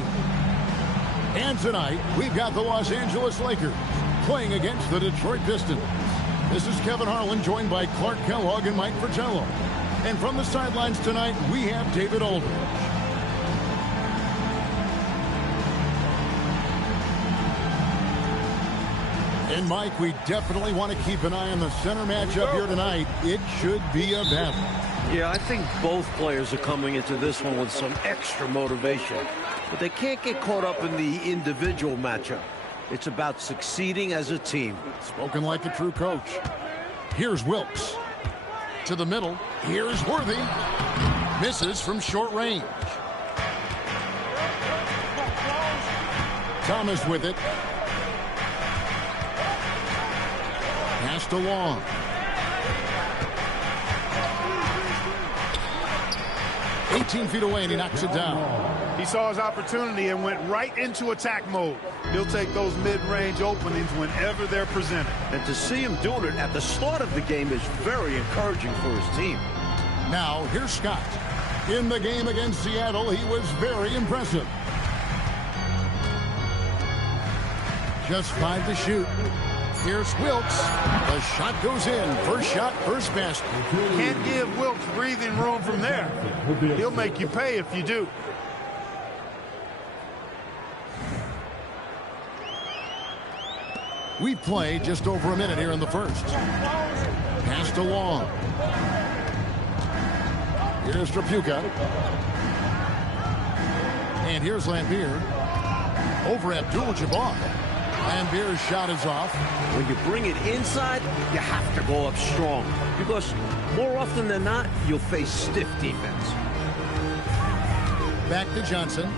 game. And tonight, we've got the Los Angeles Lakers playing against the Detroit Pistons. This is Kevin Harlan, joined by Clark Kellogg and Mike Fratello. And from the sidelines tonight, we have David Aldridge. And Mike, we definitely want to keep an eye on the center matchup here tonight. It should be a battle. Yeah, I think both players are coming into this one with some extra motivation. But they can't get caught up in the individual matchup. It's about succeeding as a team. Spoken like a true coach. Here's Wilkes. To the middle. Here's Worthy. Misses from short range. Thomas with it. Pass to Long. $18 feet away, and he knocks it down. He saw his opportunity and went right into attack mode. He'll take those mid-range openings whenever they're presented. And to see him doing it at the start of the game is very encouraging for his team. Now, here's Scott. In the game against Seattle, he was very impressive. Just 5 to shoot. Here's Wilkes. The shot goes in. First shot, first basket. Can't give Wilkes breathing room from there. He'll make you pay if you do. We've played just over a minute here in the first. Pass to Long. Here's Trapuka. And here's Lambier. Over Abdul-Jabbar. Lambier's shot is off. When you bring it inside, you have to go up strong. Because more often than not, you'll face stiff defense. Back to Johnson.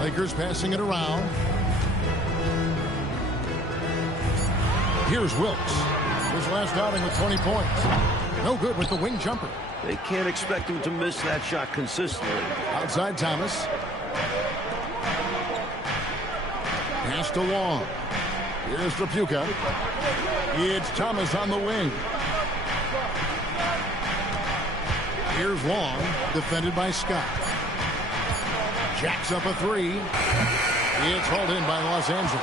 Lakers passing it around. Here's Wilkes. His last outing with 20 points. No good with the wing jumper. They can't expect him to miss that shot consistently. Outside Thomas. Pass to Long. Here's Trapuka. It's Thomas on the wing. Here's Long, defended by Scott. Jacks up a three. It's hauled in by Los Angeles.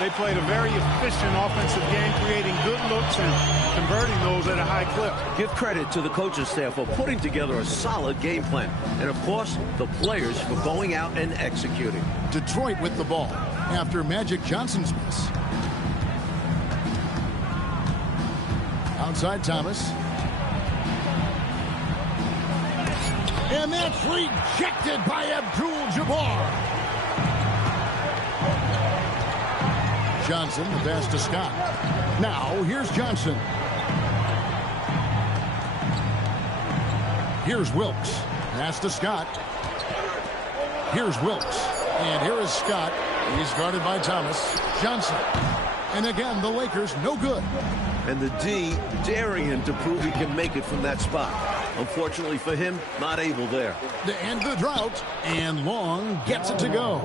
They played a very efficient offensive game, creating good looks and converting those at a high clip. Give credit to the coaching staff for putting together a solid game plan. And, of course, the players for going out and executing. Detroit with the ball after Magic Johnson's miss. Outside Thomas. And that's rejected by Abdul-Jabbar. Johnson, the pass to Scott. Now, here's Johnson. Here's Wilkes. Pass to Scott. Here's Wilkes. And here is Scott. He's guarded by Thomas. Johnson. And again, the Lakers no good. And the D daring him to prove he can make it from that spot. Unfortunately for him, not able there. To end the drought. And Long gets it to go.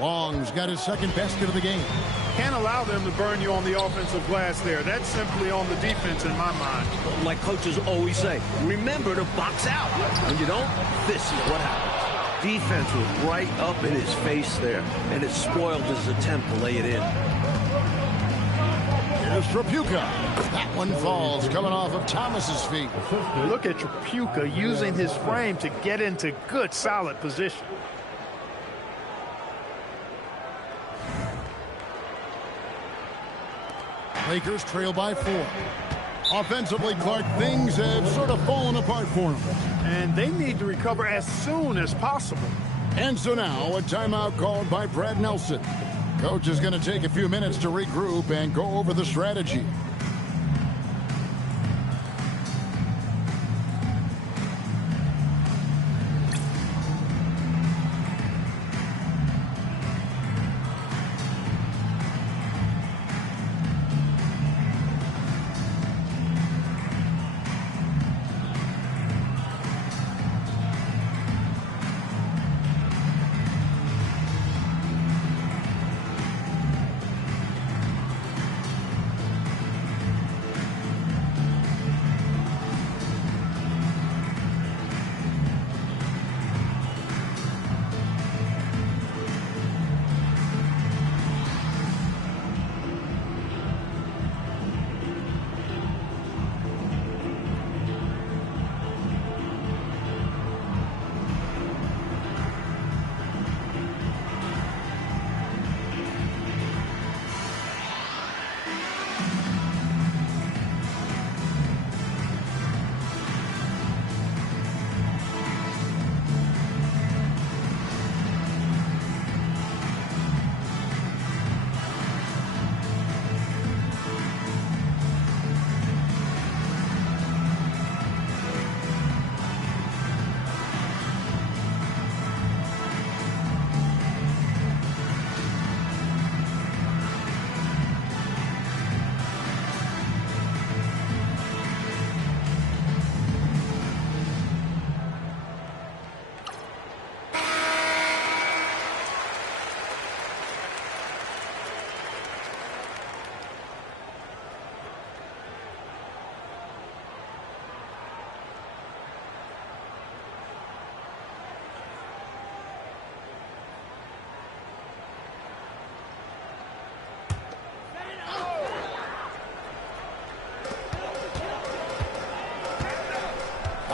Long's got his second basket of the game. Can't allow them to burn you on the offensive glass there. That's simply on the defense in my mind. Like coaches always say, remember to box out. When you don't, this is what happens. Defense was right up in his face there, and it spoiled his attempt to lay it in. Here's Trapuka. That one falls, coming off of Thomas's feet. Look at Trapuka using his frame to get into good, solid position. Lakers trail by 4. Offensively, Clark, things have sort of fallen apart for them. And they need to recover as soon as possible. And so now, a timeout called by Brad Nelson. Coach is going to take a few minutes to regroup and go over the strategy.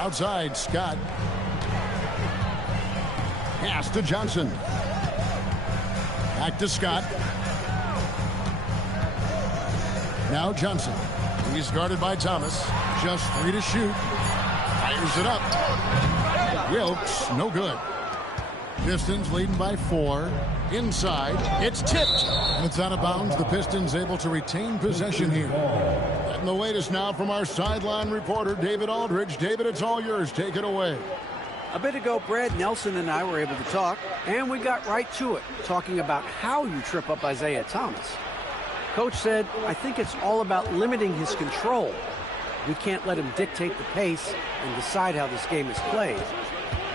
Outside, Scott. Pass to Johnson. Back to Scott. Now Johnson. He's guarded by Thomas. Just 3 to shoot. Fires it up. Wilkes, no good. Pistons leading by 4. Inside, it's tipped. And it's out of bounds. The Pistons able to retain possession here. And the latest now from our sideline reporter, David Aldridge. David, it's all yours. Take it away. A bit ago, Brad Nelson and I were able to talk, and we got right to it, talking about how you trip up Isaiah Thomas. Coach said, I think it's all about limiting his control. We can't let him dictate the pace and decide how this game is played.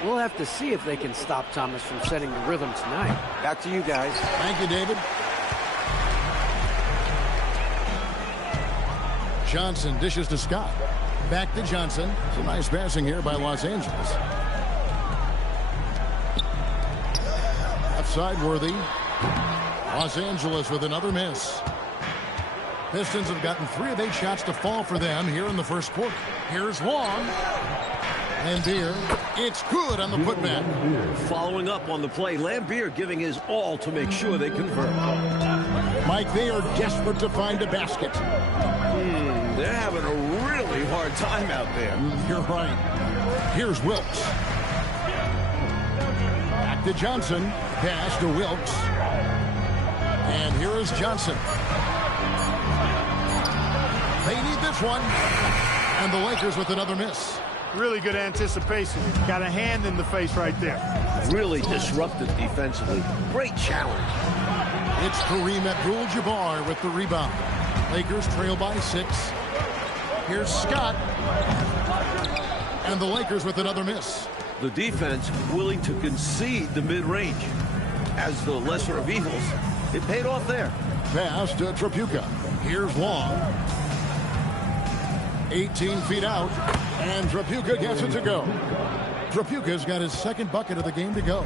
We'll have to see if they can stop Thomas from setting the rhythm tonight. Back to you guys. Thank you, David. Johnson dishes to Scott. Back to Johnson. Some nice passing here by Los Angeles. Left side, Worthy. Los Angeles with another miss. Pistons have gotten 3 of 8 shots to fall for them here in the first quarter. Here's Long. Lambier, it's good on the putback. Following up on the play, Lambier giving his all to make sure they convert. Mike, they are desperate to find a basket. They're having a really hard time out there. You're right. Here's Wilkes. Back to Johnson. Pass to Wilkes. And here is Johnson. They need this one. And the Lakers with another miss. Really good anticipation. Got a hand in the face right there. Really disruptive defensively. Great challenge. It's Kareem Abdul-Jabbar with the rebound. Lakers trail by 6. Here's Scott. And the Lakers with another miss. The defense willing to concede the mid-range. As the lesser of evils, it paid off there. Pass to Tripucka. Here's Long. 18 feet out. And Tripucka gets it to go. Tripucka's got his second bucket of the game to go.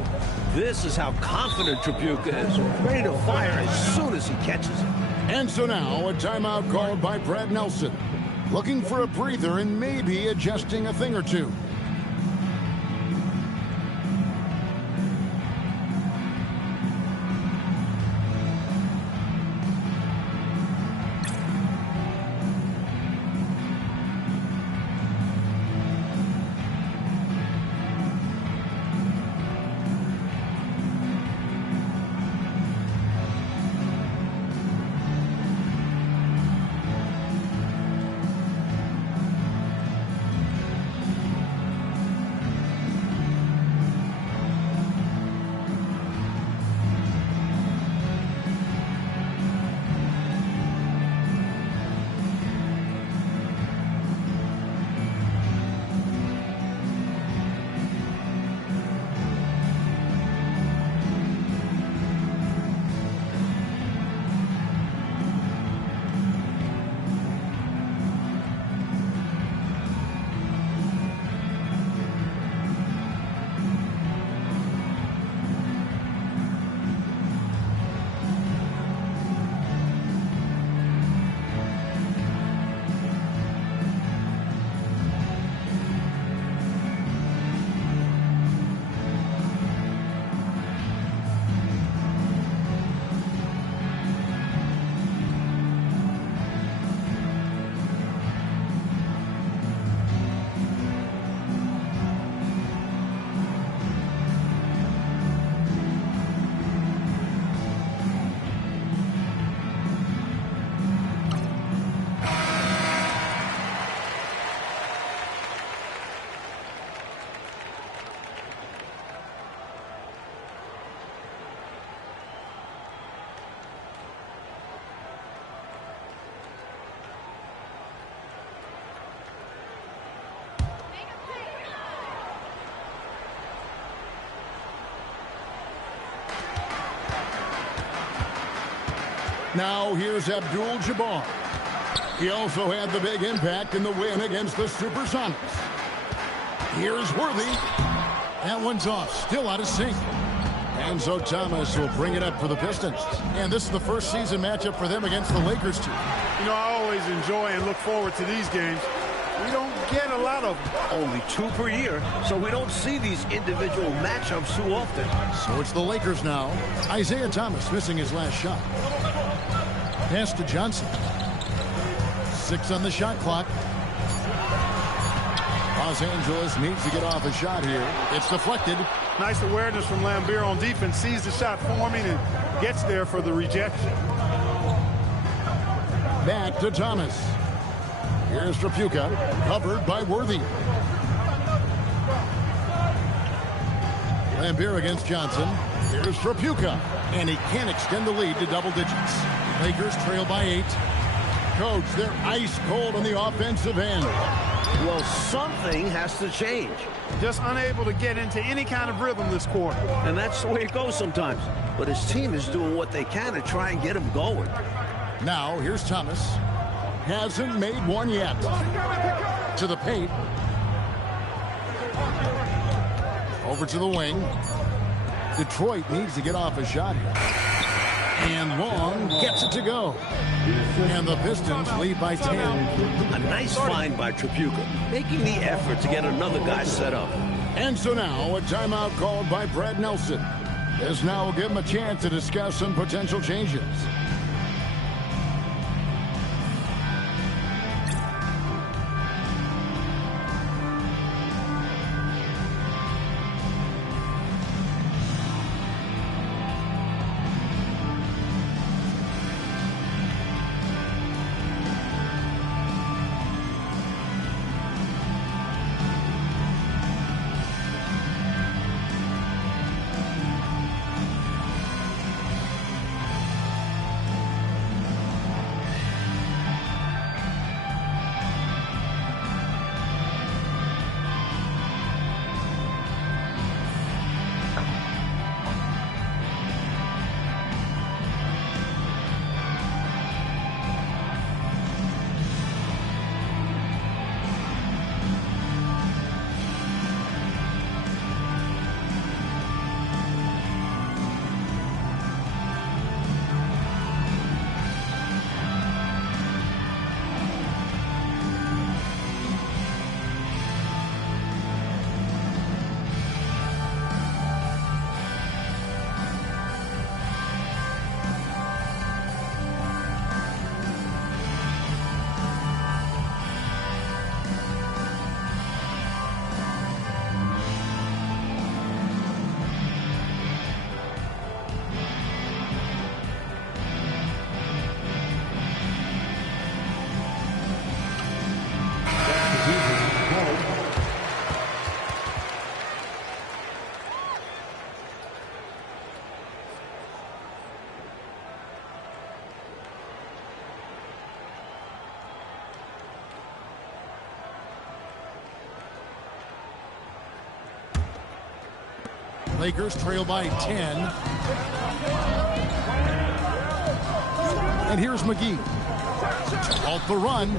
This is how confident Tripucka is. Ready to fire as soon as he catches it. And so now a timeout called by Brad Nelson. Looking for a breather and maybe adjusting a thing or two. Now here's Abdul-Jabbar. He also had the big impact in the win against the Supersonics. Here's Worthy. That one's off, still out of sync. And so Thomas will bring it up for the Pistons. And this is the first season matchup for them against the Lakers team. You know, I always enjoy and look forward to these games. We don't get a lot of them. Only 2 per year, so we don't see these individual matchups too often. So it's the Lakers now. Isaiah Thomas missing his last shot. Pass to Johnson. 6 on the shot clock. Los Angeles needs to get off a shot here. It's deflected. Nice awareness from Lambeer on defense. Sees the shot forming and gets there for the rejection. Back to Thomas. Here's Trapuka, covered by Worthy. Lambeer against Johnson. Here's Trapuka, and he can't extend the lead to double digits. Lakers trail by 8. Coach, they're ice cold on the offensive end. Well, something has to change. Just unable to get into any kind of rhythm this quarter. And that's the way it goes sometimes. But his team is doing what they can to try and get him going. Now, here's Thomas. Hasn't made one yet. To the paint. Over to the wing. Detroit needs to get off a shot here. And Long gets it to go. And the Pistons lead by 10. A nice find by Trapuka, making the effort to get another guy set up. And so now a timeout called by Brad Nelson. This now will give him a chance to discuss some potential changes. Lakers trail by 10. And here's McGee. Off the run.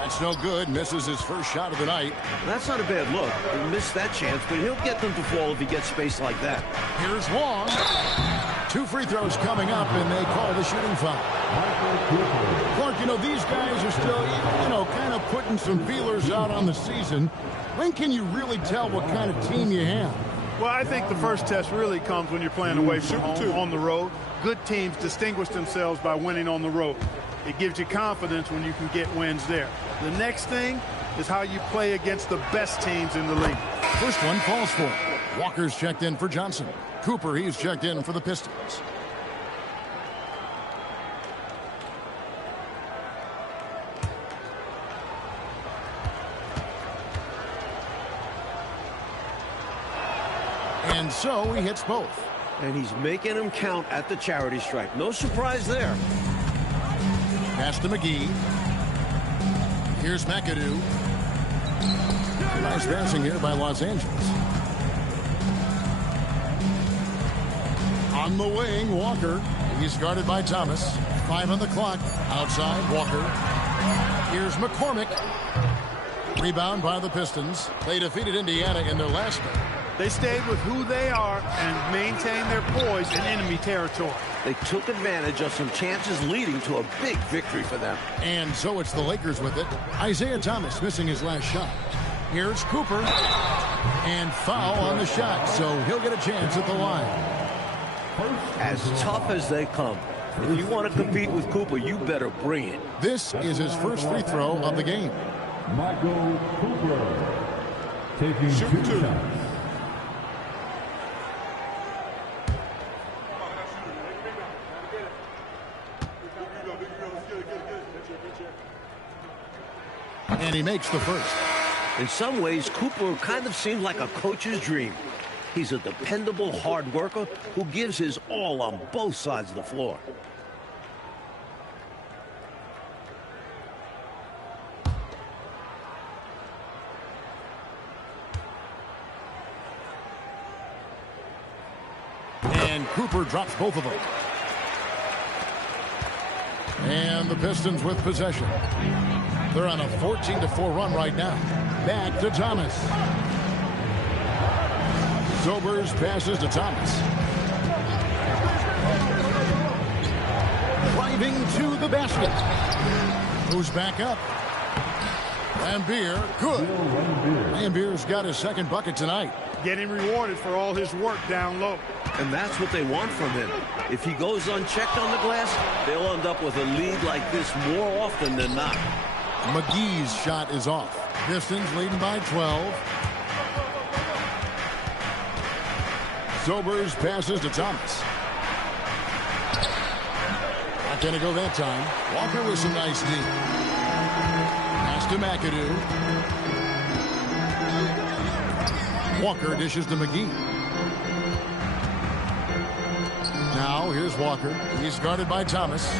That's no good. Misses his first shot of the night. That's not a bad look. He missed that chance, but he'll get them to fall if he gets space like that. Here's Long. 2 free throws coming up, and they call the shooting foul. Clark, these guys are still, kind of putting some feelers out on the season. When can you really tell what kind of team you have? Well, I think the first test really comes when you're playing away from home on the road. Good teams distinguish themselves by winning on the road. It gives you confidence when you can get wins there. The next thing is how you play against the best teams in the league. First one falls for. Walker's checked in for Johnson. Cooper, he's checked in for the Pistons. And so he hits both. And he's making them count at the charity stripe. No surprise there. Pass to McGee. Here's McAdoo. Nice passing here by Los Angeles. On the wing, Walker. He's guarded by Thomas. 5 on the clock. Outside, Walker. Here's McCormick. Rebound by the Pistons. They defeated Indiana in their last game. They stayed with who they are and maintained their poise in enemy territory. They took advantage of some chances leading to a big victory for them. And so it's the Lakers with it. Isaiah Thomas missing his last shot. Here's Cooper. And foul on the shot, so he'll get a chance at the line. As tough as they come, if you want to compete with Cooper, you better bring it. This is his first free throw of the game. Michael Cooper taking two shots. And he makes the first. In some ways, Cooper kind of seems like a coach's dream. He's a dependable hard worker who gives his all on both sides of the floor. And Cooper drops both of them. And the Pistons with possession. They're on a 14-4 run right now. Back to Thomas. Sobers passes to Thomas. Driving to the basket. Who's back up? Lambier, good. Lambier's got his second bucket tonight. Getting rewarded for all his work down low. And that's what they want from him. If he goes unchecked on the glass, they'll end up with a lead like this more often than not. McGee's shot is off. Pistons leading by 12. Sobers passes to Thomas. Not going to go that time. Walker with some nice D. Pass to McAdoo. Walker dishes to McGee. Now here's Walker. He's guarded by Thomas.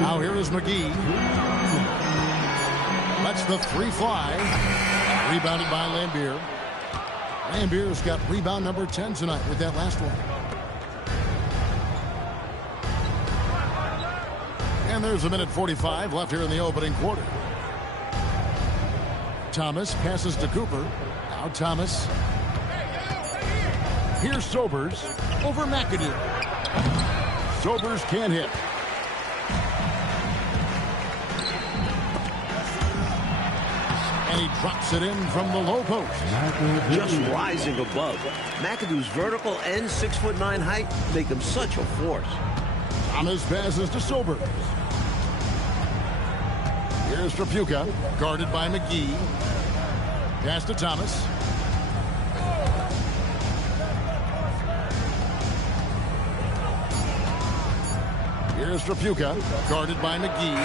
Now here is McGee. Lets the three fly. Rebounded by Lambier. Lambier's got rebound number 10 tonight with that last one. And there's a minute 45 left here in the opening quarter. Thomas passes to Cooper. Now Thomas. Here's Sobers over McAdoo. Sobers can't hit. And he drops it in from the low post. Just rising above. McAdoo's vertical and 6'9" height make him such a force. Thomas passes to Sobers. Here's Trapuka, guarded by McGee. Pass to Thomas. Here's Trapuka, guarded by McGee.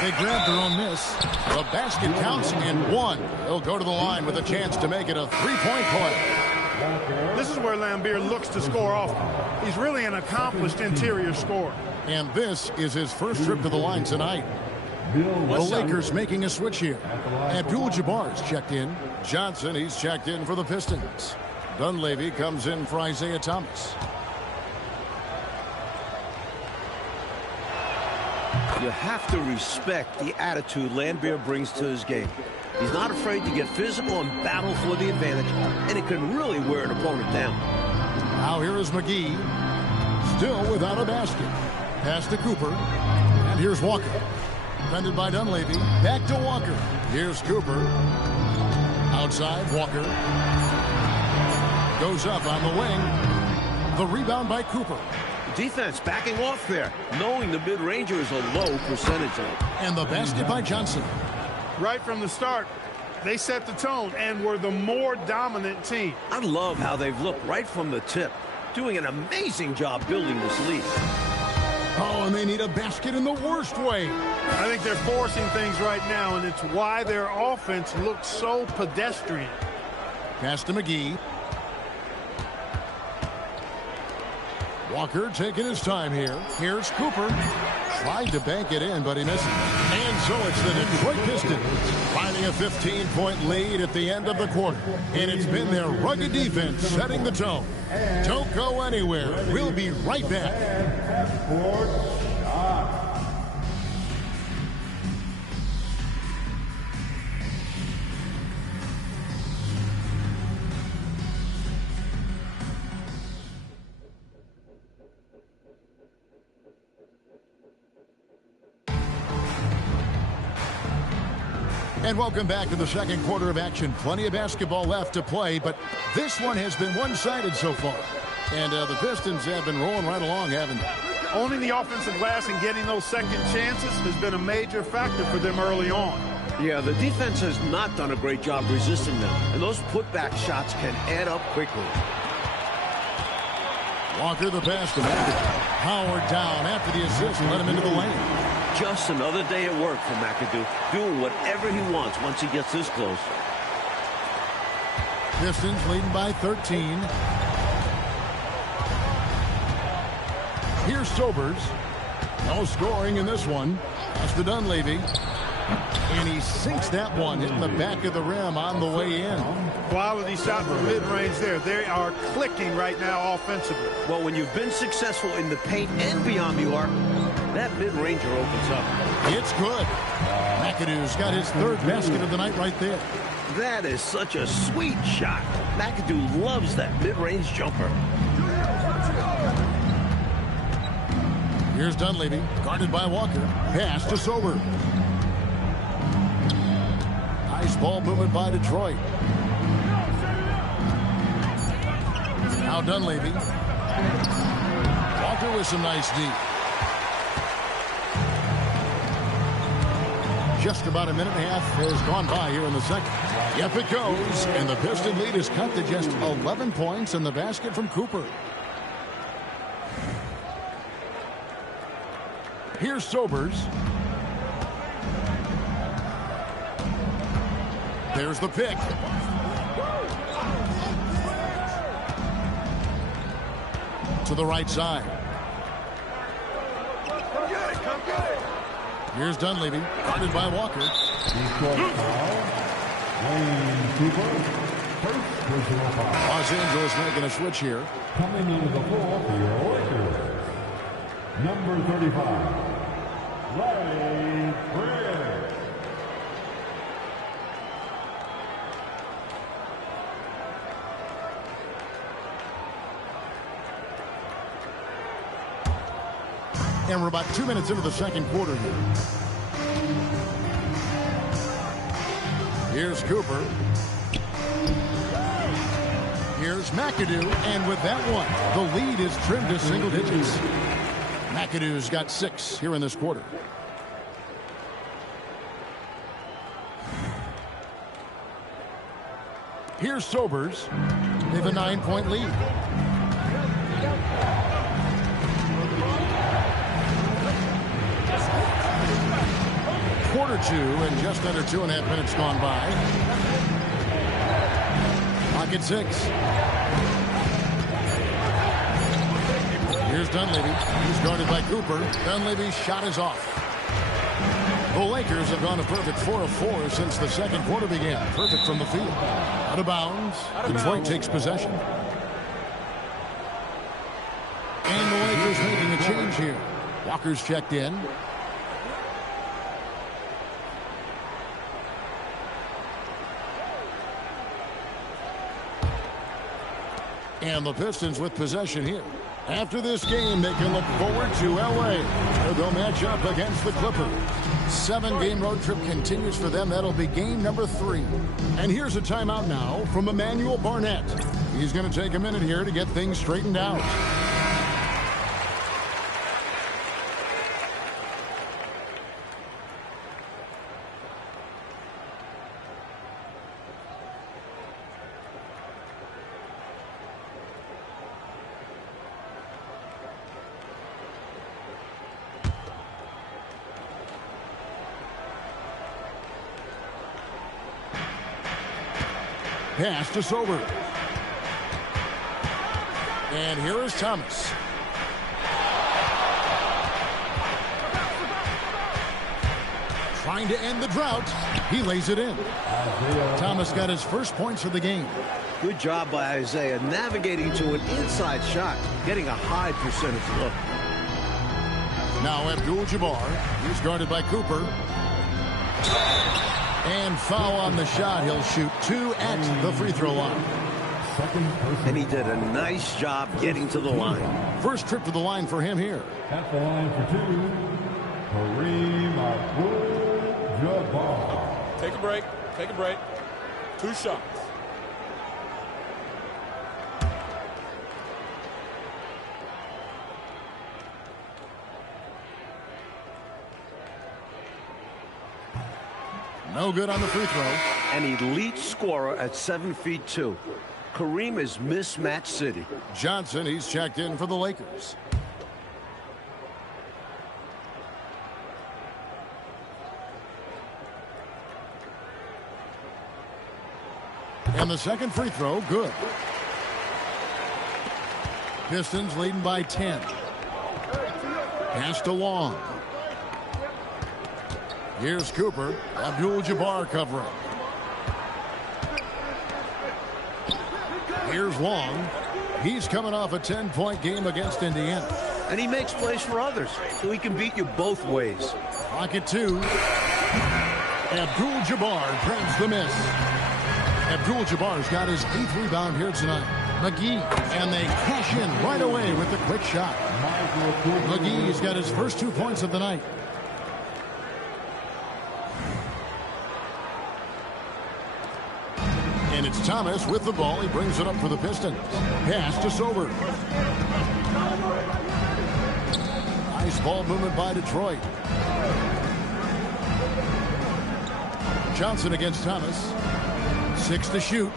They grab their own miss. The basket counts and one. He'll go to the line with a chance to make it a three-point play. This is where Lambier looks to score often. He's really an accomplished interior scorer. And this is his first trip to the line tonight. The Lakers making a switch here. Abdul-Jabbar's checked in. Johnson, he's checked in for the Pistons. Dunleavy comes in for Isaiah Thomas. You have to respect the attitude Lambier brings to his game. He's not afraid to get physical and battle for the advantage, and it can really wear an opponent down. Now here is McGee, still without a basket. Pass to Cooper, and here's Walker. Defended by Dunleavy, back to Walker. Here's Cooper. Outside, Walker. Goes up on the wing. The rebound by Cooper. Defense backing off there, knowing the mid-ranger is a low percentage of it. And the basket by Johnson. Right from the start, they set the tone and were the more dominant team. I love how they've looked right from the tip, doing an amazing job building this lead. Oh, and they need a basket in the worst way. I think they're forcing things right now, and it's why their offense looks so pedestrian. Pass to McGee. Walker taking his time here. Here's Cooper. Tried to bank it in, but he missed it. And so it's the Detroit Pistons finding a 15-point lead at the end of the quarter. And it's been their rugged defense setting the tone. Don't go anywhere. We'll be right back. And welcome back to the second quarter of action. Plenty of basketball left to play, but this one has been one-sided so far. And the Pistons have been rolling right along, haven't they? Owning the offensive glass and getting those second chances has been a major factor for them early on. Yeah, the defense has not done a great job resisting them, and those putback shots can add up quickly. Walker the pass to McAdoo. Howard down after the assist and let him into the lane. Just another day at work for McAdoo, doing whatever he wants once he gets this close. Pistons leading by 13. Here's Sobers. No scoring in this one. That's to Dunleavy. And he sinks that one, hitting the back of the rim on the way in. Quality shot from mid-range there. They are clicking right now offensively. Well, when you've been successful in the paint and beyond the arc, that mid-ranger opens up. It's good. McAdoo's got his third basket of the night right there. That is such a sweet shot. McAdoo loves that mid-range jumper. Here's Dunleavy, guarded by Walker. Pass to Sober. Nice ball movement by Detroit. Now Dunleavy. Walker with some nice D. Just about a minute and a half has gone by here in the second. Yep, it goes. And the Piston lead is cut to just 11 points in the basket from Cooper. Here's Sobers. There's the pick. To the right side. Here's Dunleavy, guarded by Walker. Los Angeles making a switch here. Coming into the floor for your Lakers. Number 35, Larry Bird. And we're about 2 minutes into the second quarter here. Here's Cooper. Here's McAdoo. And with that one, the lead is trimmed to single digits. McAdoo's got 6 here in this quarter. Here's Sobers. They have a 9-point lead. Quarter 2 and just under 2.5 minutes gone by. Clock at 6. Here's Dunleavy. He's guarded by Cooper. Dunleavy's shot is off. The Lakers have gone a perfect 4 of 4 since the second quarter began. Perfect from the field. Out of bounds. Detroit takes possession. And the Lakers making a change here. Walker's checked in. And the Pistons with possession here. After this game, they can look forward to L.A., where they'll match up against the Clippers. 7-game road trip continues for them. That'll be game number 3. And here's a timeout now from Emmanuel Barnett. He's going to take a minute here to get things straightened out. Pass to Sober. And here is Thomas. Trying to end the drought. He lays it in. Thomas got his first points of the game. Good job by Isaiah navigating to an inside shot, getting a high percentage look. Now Abdul-Jabbar. He's guarded by Cooper. And foul on the shot. He'll shoot 2 at the free throw line. And he did a nice job getting to the line. First trip to the line for him here. At the line for 2, Kareem Abdul-Jabbar. Take a break. Take a break. 2 shots. No good on the free throw. An elite scorer at 7'2". Kareem is mismatch city. Johnson, he's checked in for the Lakers. And the second free throw, good. Pistons leading by 10. Pass to Long. Here's Cooper. Abdul-Jabbar covering. Here's Long. He's coming off a 10-point game against Indiana. And he makes plays for others, so he can beat you both ways. Pocket 2. Abdul-Jabbar grabs the miss. Abdul-Jabbar's got his 8th rebound here tonight. McGee, and they cash in right away with the quick shot. McGee's got his first 2 points of the night. And it's Thomas with the ball. He brings it up for the Pistons. Pass to Sober. Nice ball movement by Detroit. Johnson against Thomas. 6 to shoot.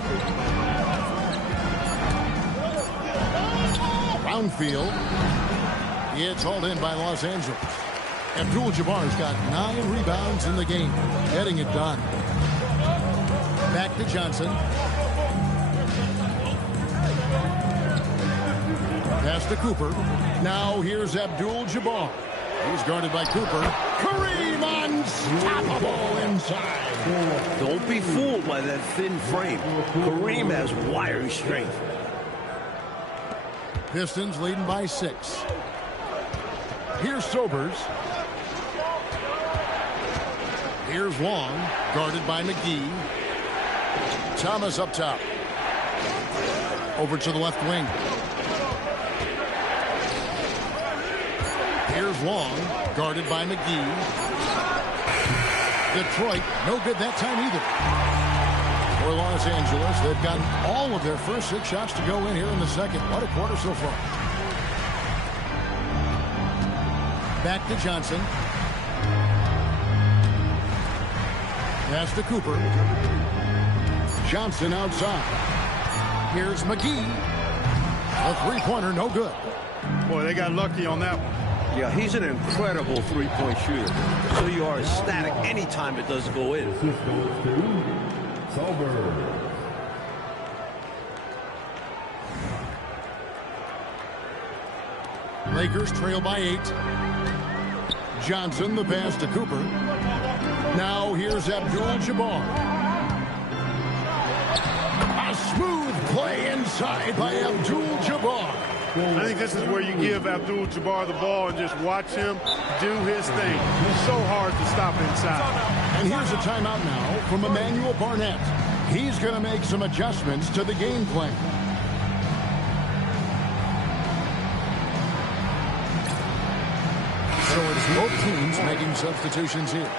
Brownfield. It's hauled in by Los Angeles. Abdul-Jabbar's got 9 rebounds in the game. Getting it done. Back to Johnson. Pass to Cooper. Now here's Abdul-Jabbar. He's guarded by Cooper. Kareem unstoppable inside. Don't be fooled by that thin frame. Kareem has wiry strength. Pistons leading by 6. Here's Sobers. Here's Long, guarded by McGee. Thomas up top. Over to the left wing. Here's Long, guarded by McGee. Detroit, no good that time either. For Los Angeles, they've gotten all of their first 6 shots to go in here in the second. What a quarter so far. Back to Johnson. Pass to Cooper. Johnson outside. Here's McGee. A three-pointer, no good. Boy, they got lucky on that one. Yeah, he's an incredible three-point shooter. So you are ecstatic anytime it doesn't go in. Lakers trail by 8. Johnson, the pass to Cooper. Now here's Abdul-Jabbar. A smooth play inside by Abdul-Jabbar. I think this is where you give Abdul-Jabbar the ball and just watch him do his thing. It's so hard to stop inside. And here's a timeout now from Emmanuel Barnett. He's going to make some adjustments to the game plan. So it's both teams making substitutions here.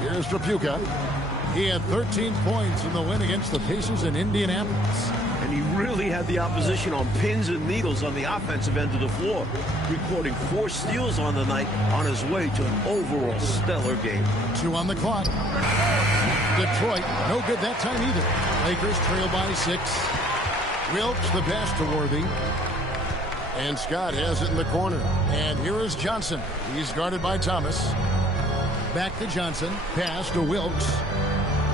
Here's Trapuka. He had 13 points in the win against the Pacers in Indianapolis. And he really had the opposition on pins and needles on the offensive end of the floor, recording 4 steals on the night on his way to an overall stellar game. 2 on the clock. Detroit, no good that time either. Lakers trail by 6. Wilkes the pass to Worthy. And Scott has it in the corner. And here is Johnson. He's guarded by Thomas. Back to Johnson. Pass to Wilkes.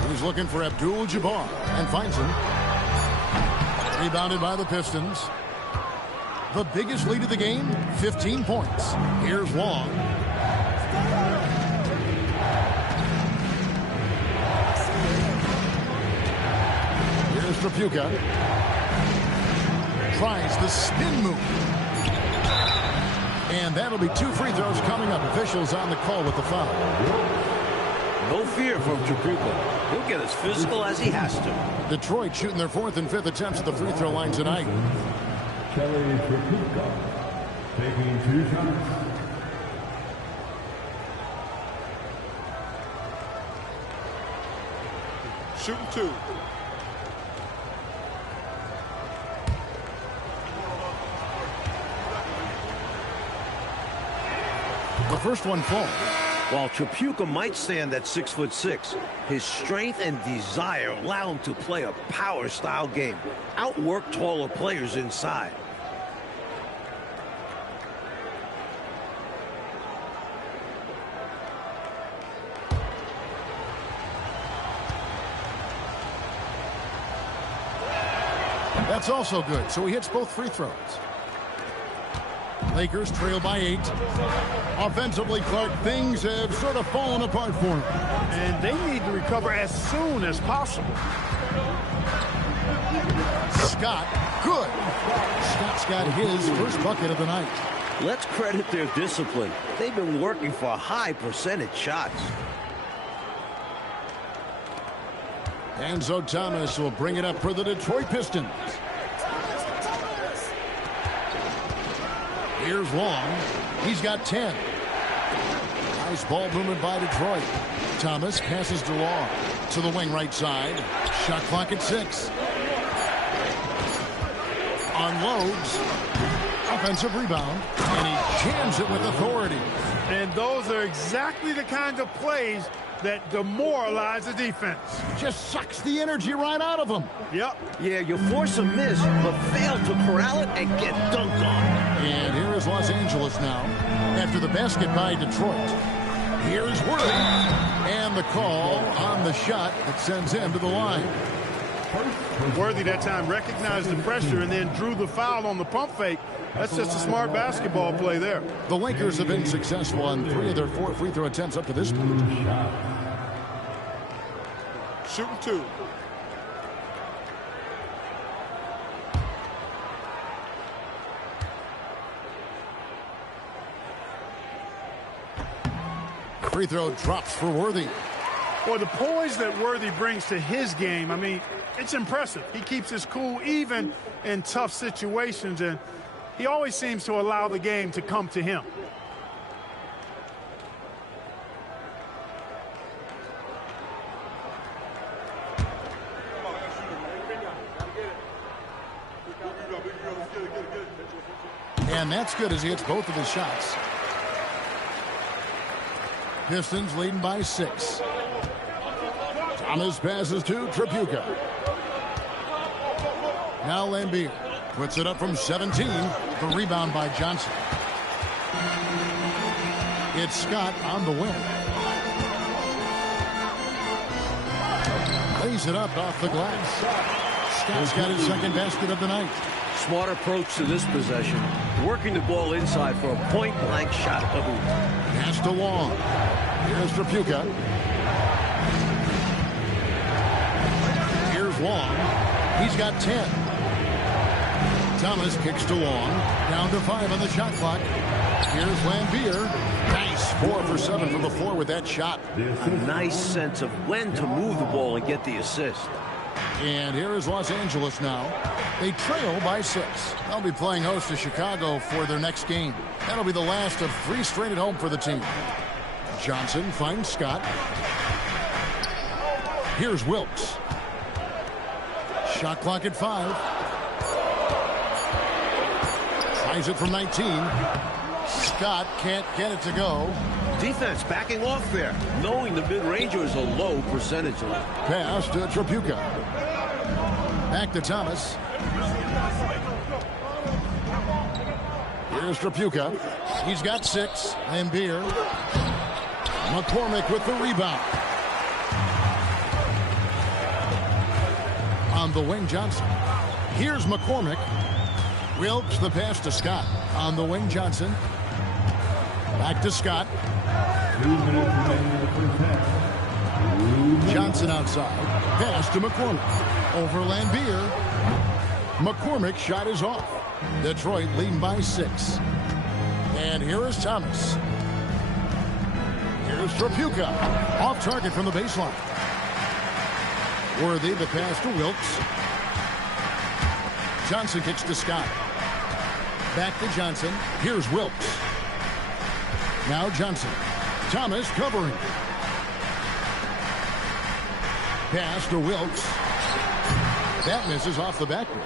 He's looking for Abdul-Jabbar and finds him. Rebounded by the Pistons. The biggest lead of the game, 15 points. Here's Long. Here's Trapuka. Tries the spin move. And that'll be 2 free throws coming up. Officials on the call with the foul. No fear from Tripucka. He'll get as physical as he has to. Detroit shooting their 4th and 5th attempts at the free throw line tonight. Kelly Tripucka taking 2 shots. Shooting 2. The first one falls. While Tripucka might stand at 6'6", his strength and desire allow him to play a power-style game, outwork taller players inside. That's also good, so he hits both free throws. Lakers trail by 8. Offensively, Clark, things have sort of fallen apart for him. And they need to recover as soon as possible. Scott, good. Scott's got his first bucket of the night. Let's credit their discipline. They've been working for high percentage shots. Enzo Thomas will bring it up for the Detroit Pistons. Here's Long. He's got 10. Nice ball movement by Detroit. Thomas passes to Long. To the wing right side. Shot clock at 6. Unloads. Offensive rebound. And he jams it with authority. And those are exactly the kind of plays that demoralize the defense. Just sucks the energy right out of them. Yep. Yeah, you force a miss, but fail to corral it and get dunked on. And here is Los Angeles now after the basket by Detroit. Here's Worthy. And the call on the shot that sends him to the line. Worthy that time recognized the pressure and then drew the foul on the pump fake. That's just a smart basketball play there. The Lakers have been successful on 3 of their 4 free throw attempts up to this point. Shooting 2. Free throw drops for Worthy. Well, the poise that Worthy brings to his game, I mean, it's impressive. He keeps his cool even in tough situations, and he always seems to allow the game to come to him. And that's good as he hits both of his shots. Pistons leading by 6. Thomas passes to Tripucka. Now Lambier puts it up from 17. The rebound by Johnson. It's Scott on the wing. Lays it up off the glass. Scott's got his second basket of the night. Smart approach to this possession. Working the ball inside for a point-blank shot. Pass to Long. Here's Tripucka. Here's Long. He's got 10. Thomas kicks to Long. Down to 5 on the shot clock. Here's Lambier. Nice 4 for 7 from the floor with that shot. A nice sense of when to move the ball and get the assist. And here is Los Angeles now. They trail by 6. They'll be playing host to Chicago for their next game. That'll be the last of 3 straight at home for the team. Johnson finds Scott. Here's Wilkes. Shot clock at 5. Tries it from 19. Scott can't get it to go. Defense backing off there, knowing the mid-ranger is a low percentage. Pass to Tripucka. Back to Thomas. Here's Tripucka. He's got 6. Lambier. McCormick with the rebound. On the wing, Johnson. Here's McCormick. Wilkes the pass to Scott. On the wing, Johnson. Back to Scott. 2 minutes remaining in the first half. Johnson outside. Pass to McCormick. Over Lambier. McCormick's shot is off. Detroit leading by 6. And here is Thomas. Here's Trapuka. Off target from the baseline. Worthy, the pass to Wilkes. Johnson kicks to Scott. Back to Johnson. Here's Wilkes. Now Johnson. Thomas covering. Pass to Wilkes. That misses off the backboard.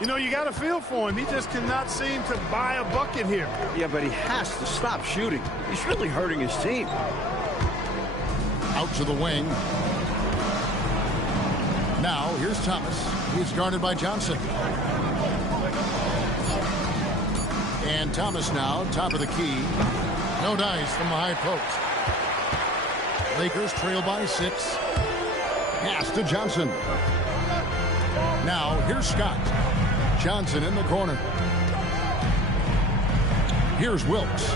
You know, you got a feel for him. He just cannot seem to buy a bucket here. Yeah, but he has to stop shooting. He's really hurting his team. Out to the wing. Now, here's Thomas. He's guarded by Johnson. And Thomas now, top of the key. No dice from the high post. Lakers trail by 6. Pass to Johnson. Now, here's Scott. Johnson in the corner. Here's Wilkes.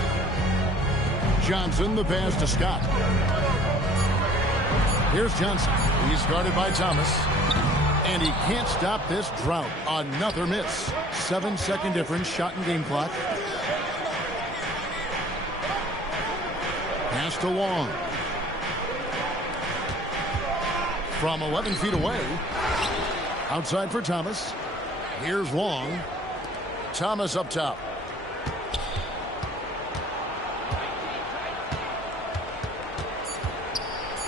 Johnson, the pass to Scott. Here's Johnson. He's guarded by Thomas. And he can't stop this drought. Another miss. 7-second difference, shot and game clock. Pass to Long. From 11 feet away. Outside for Thomas. Here's Long. Thomas up top.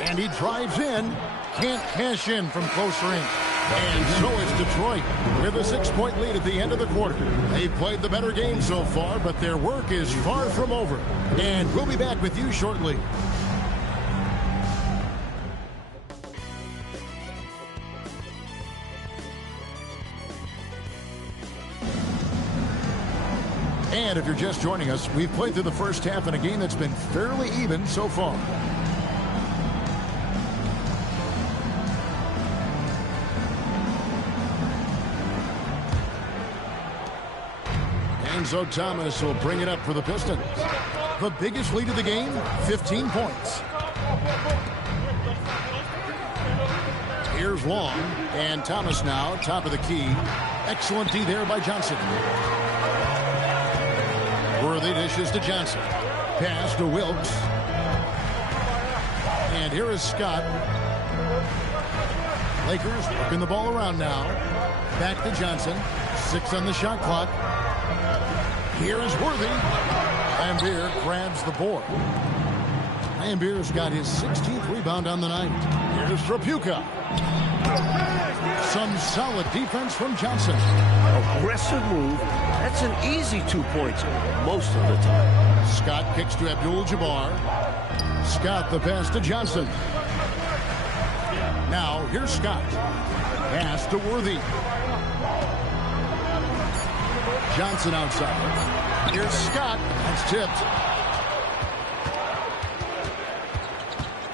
And he drives in. Can't cash in from close range. And so is Detroit with a 6-point lead at the end of the quarter. They've played the better game so far, but their work is far from over. And we'll be back with you shortly. And if you're just joining us, we've played through the first half in a game that's been fairly even so far. And so Thomas will bring it up for the Pistons. The biggest lead of the game, 15 points. Here's Long, and Thomas now, top of the key. Excellent D there by Johnson. Worthy dishes to Johnson. Pass to Wilkes. And here is Scott. Lakers working the ball around now. Back to Johnson. 6 on the shot clock. Here is Worthy. Lambeer grabs the board. Lambeer's got his 16th rebound on the night. Here's Trapuka. Some solid defense from Johnson. Aggressive move. That's an easy 2 points most of the time. Scott kicks to Abdul-Jabbar. Scott the pass to Johnson. Now here's Scott. Pass to Worthy. Johnson outside. Here's Scott. That's tipped.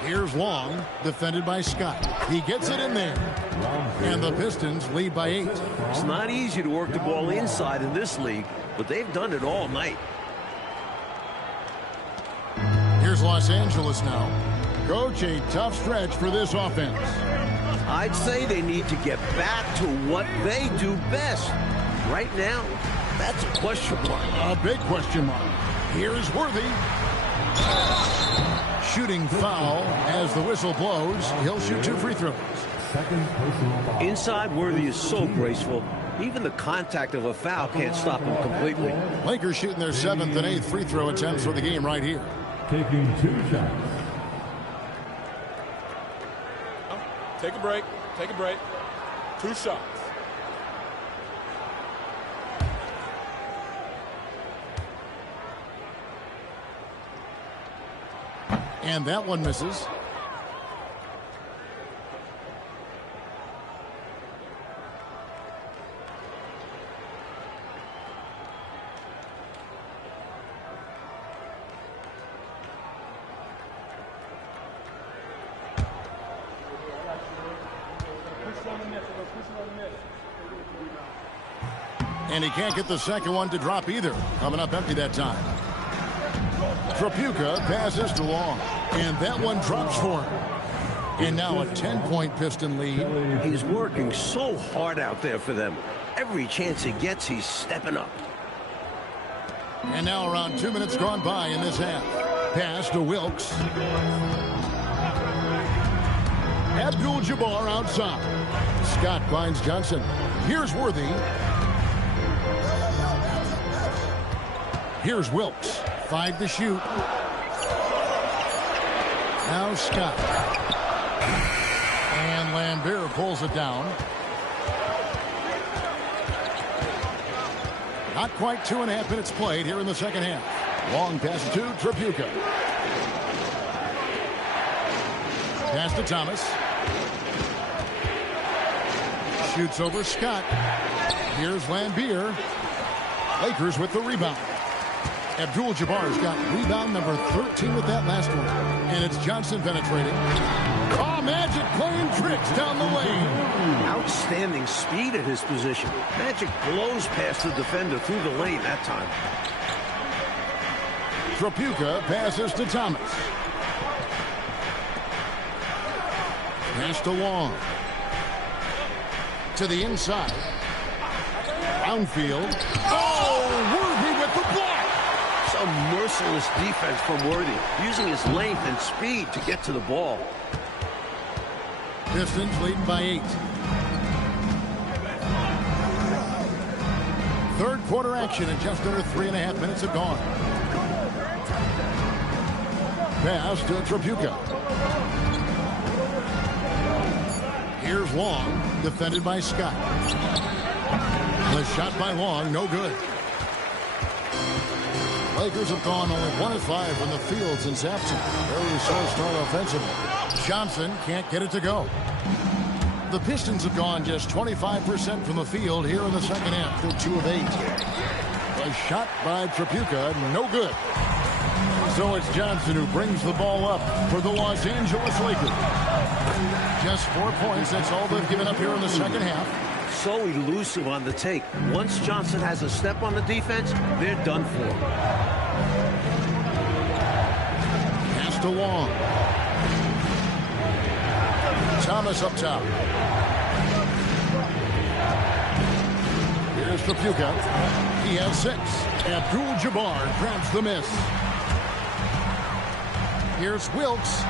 Here's Long, defended by Scott. He gets it in there. And the Pistons lead by 8. It's not easy to work the ball inside in this league, but they've done it all night. Here's Los Angeles now. Coach, a tough stretch for this offense. I'd say they need to get back to what they do best. Right now, that's a question mark. A big question mark. Here's Worthy. Shooting foul as the whistle blows. He'll shoot 2 free throws. Inside, Worthy is so graceful. Even the contact of a foul can't stop him completely. Lakers shooting their 7th and 8th free throw attempts for the game right here. Taking 2 shots. Take a break. Take a break. 2 shots. And that one misses. And he can't get the second one to drop either. Coming up empty that time. Trapuka passes to Long. And that one drops for him. And now a 10-point Piston lead. He's working so hard out there for them. Every chance he gets, he's stepping up. And now around 2 minutes gone by in this half. Pass to Wilkes. Abdul-Jabbar outside. Scott finds Johnson. Here's Worthy. Here's Wilkes. 5 to shoot. Now Scott. And Lambert pulls it down. Not quite 2.5 minutes played here in the second half. Long pass to Tripucka. Pass to Thomas. Shoots over Scott. Here's Lambert. Lakers with the rebound. Abdul-Jabbar's got rebound number 13 with that last one. And it's Johnson penetrating. Oh, Magic playing tricks down the lane. Outstanding speed at his position. Magic blows past the defender through the lane that time. Tripucka passes to Thomas. Pass to Long. To the inside. Brownfield. Oh, Worthy with the block. Some merciless defense from Worthy, using his length and speed to get to the ball. Pistons leading by 8. Third quarter action and just under 3.5 minutes have gone. Pass to Tripucka. Here's Long, defended by Scott. The shot by Long, no good. Lakers have gone only 1 of 5 from the field since absent. Very slow start offensively. Johnson can't get it to go. The Pistons have gone just 25% from the field here in the second half. They're 2 of 8. A shot by Tripucka, no good. So it's Johnson who brings the ball up for the Los Angeles Lakers. Just 4 points, that's all they've given up here in the second half. So elusive on the take. Once Johnson has a step on the defense, they're done for. Pass to Long. Thomas up top. Here's Tripucka. He has 6. Abdul-Jabbar grabs the miss. Here's Wilkes.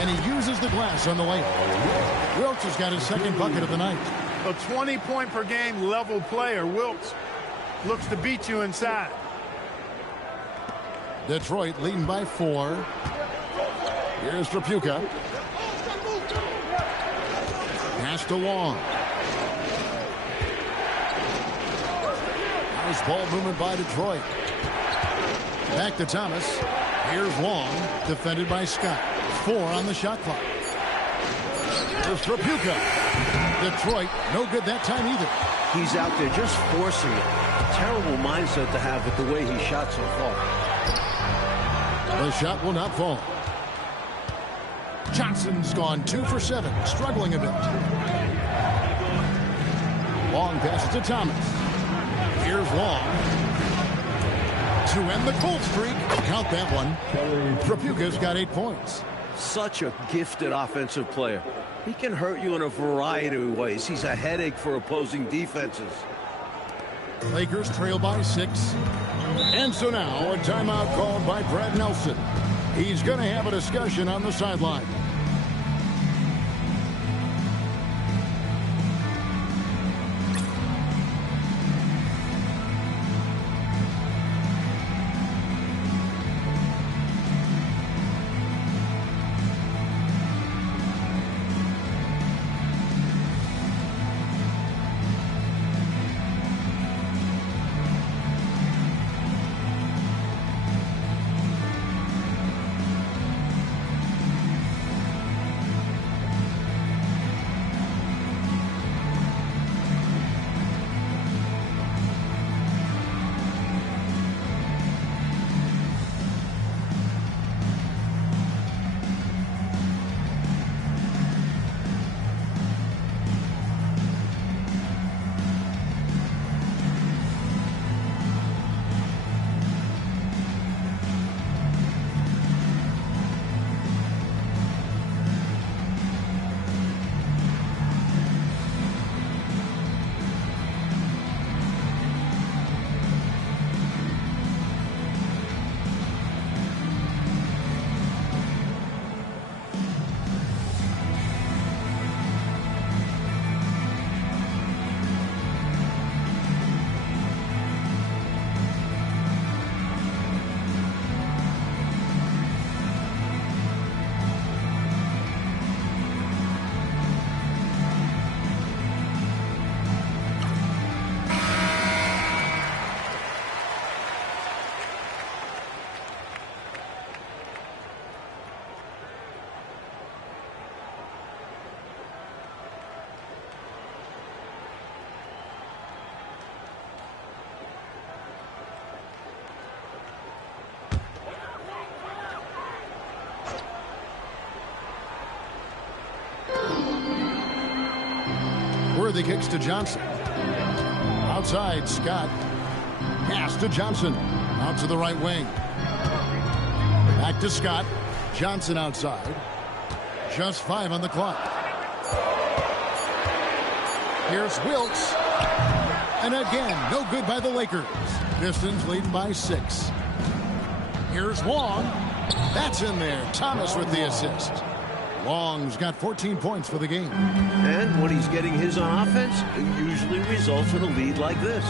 And he uses the glass on the layup. Wilkes has got his second bucket of the night. A 20-point-per-game level player. Wilkes looks to beat you inside. Detroit leading by 4. Here's Tripucka. Pass to Long. Nice ball movement by Detroit. Back to Thomas. Here's Long, defended by Scott. 4 on the shot clock. Here's Tripucka. Detroit, no good that time either. He's out there just forcing it. Terrible mindset to have with the way he shot so far. The shot will not fall. Johnson's gone 2 for 7, struggling a bit. Long pass to Thomas. Here's Long. To end the cold streak. Count that one. Tripucka's got 8 points. Such a gifted offensive player. He can hurt you in a variety of ways. He's a headache for opposing defenses. Lakers trail by 6. And so now a timeout called by Brad Nelson. He's going to have a discussion on the sideline. Worthy kicks to Johnson. Outside, Scott. Pass to Johnson. Out to the right wing. Back to Scott. Johnson outside. Just 5 on the clock. Here's Wilkes. And again, no good by the Lakers. Pistons leading by 6. Here's Long. That's in there. Thomas with the assist. Long's got 14 points for the game. And when he's getting his on offense, it usually results in a lead like this.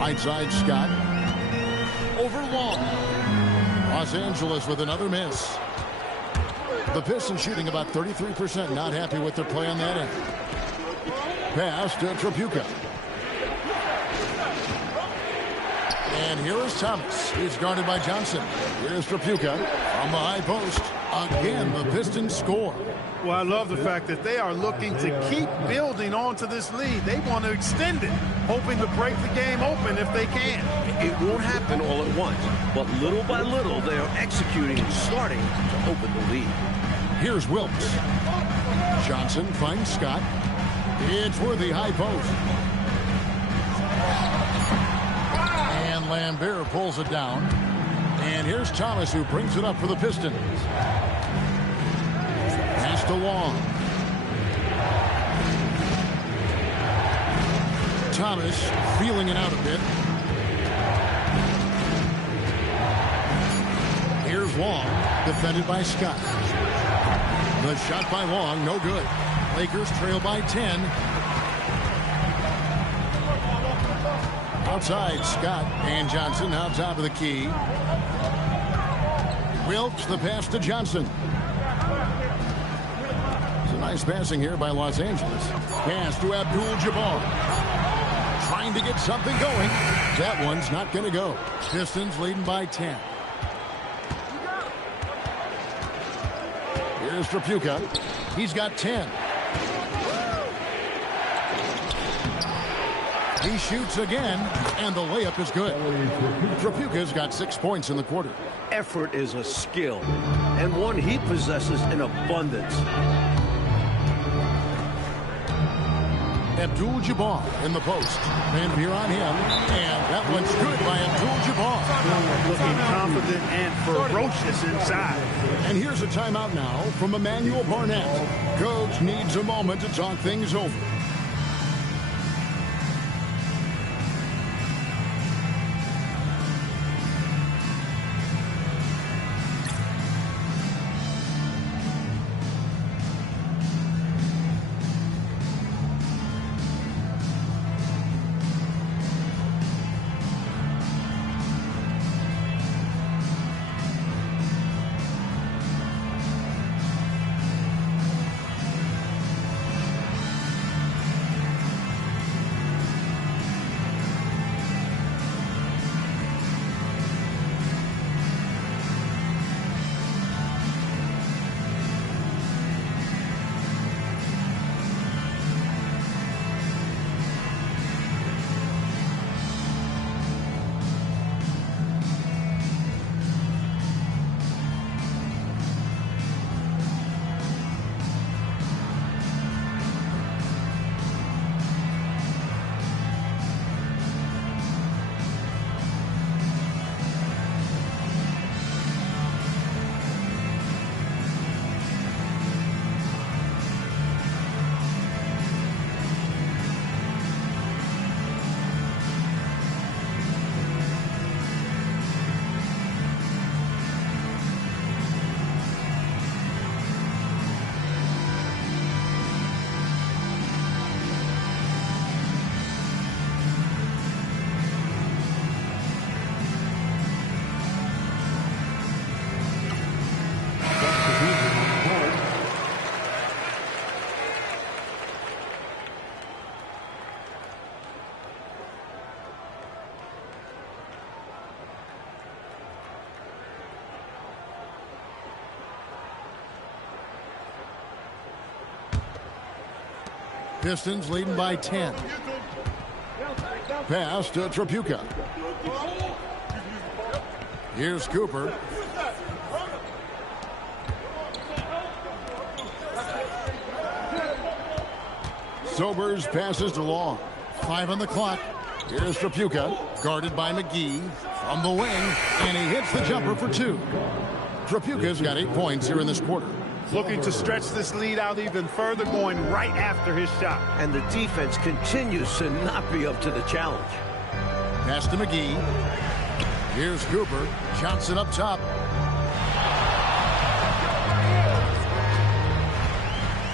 Right side, Scott. Over Long. Los Angeles with another miss. The Pistons shooting about 33%. Not happy with their play on that end. Pass to Tripucka. And here is Thomas. He's guarded by Johnson. Here's Tripucka from the high post. Again, the Pistons score. Well, I love the fact that they are looking to keep building onto this lead. They want to extend it, hoping to break the game open if they can. It won't happen all at once, but little by little, they are executing and starting to open the lead. Here's Wilkes. Johnson finds Scott. It's Worthy high post. And Lambert pulls it down. And here's Thomas who brings it up for the Pistons. Pass to Long. Thomas feeling it out a bit. Here's Long, defended by Scott. The shot by Long, no good. Lakers trail by 10. Outside, Scott and Johnson out top of the key. Wilkes, the pass to Johnson. It's a nice passing here by Los Angeles. Pass to Abdul-Jabbar. Trying to get something going. That one's not going to go. Pistons leading by 10. Here's Tripucka. He's got 10. He shoots again, and the layup is good. Tripucka's got 6 points in the quarter. Effort is a skill, and one he possesses in abundance. Abdul-Jabbar in the post. Van Beer on him, and that one's good by Abdul-Jabbar. Looking confident and ferocious inside. And here's a timeout now from Emmanuel Barnett. Coach needs a moment to talk things over. Pistons leading by 10. Pass to Tripucka. Here's Cooper. Sobers passes to Long. 5 on the clock. Here's Trapuka, guarded by McGee from the wing, and he hits the jumper for 2. Trapuka's got 8 points here in this quarter. Looking to stretch this lead out even further, going right after his shot. And the defense continues to not be up to the challenge. Pass to McGee. Here's Cooper. Johnson up top.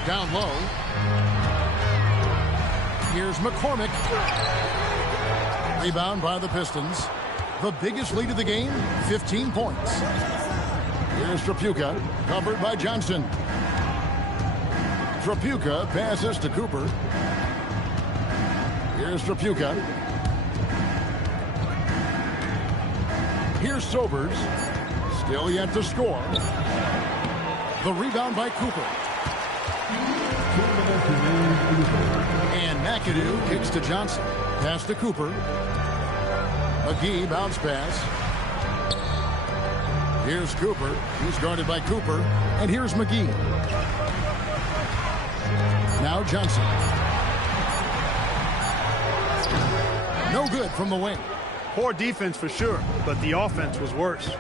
Down low. Here's McCormick. Rebound by the Pistons. The biggest lead of the game, 15 points. Here's Trapuka, covered by Johnson. Trapuka passes to Cooper. Here's Trapuka. Here's Sobers. Still yet to score. The rebound by Cooper. And McAdoo kicks to Johnson. Pass to Cooper. McGee bounce pass. Here's Cooper. He's guarded by Cooper. And here's McGee. Now Johnson. No good from the wing. Poor defense for sure, but the offense was worse.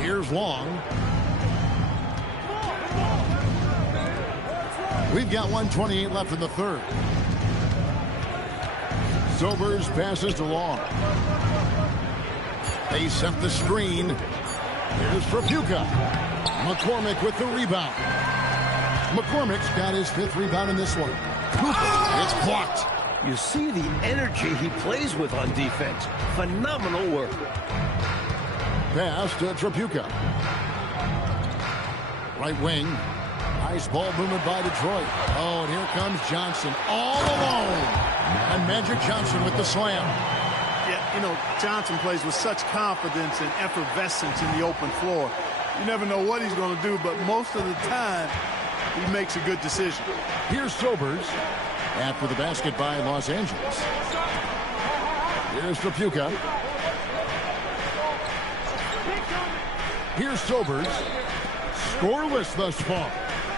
Here's Long. We've got 1:28 left in the third. Sobers passes to Long. They set the screen. Here's Trapuka. McCormick with the rebound. McCormick's got his 5th rebound in this one. Cooper, it's blocked. You see the energy he plays with on defense. Phenomenal work. Pass to Trapuka. Right wing. Nice ball movement by Detroit. Oh, and here comes Johnson all alone. And Magic Johnson with the slam. Yeah, you know, Johnson plays with such confidence and effervescence in the open floor. You never know what he's going to do, but most of the time, he makes a good decision. Here's Sobers after the basket by Los Angeles. Here's Trapuka. Here's Sobers. Scoreless thus far.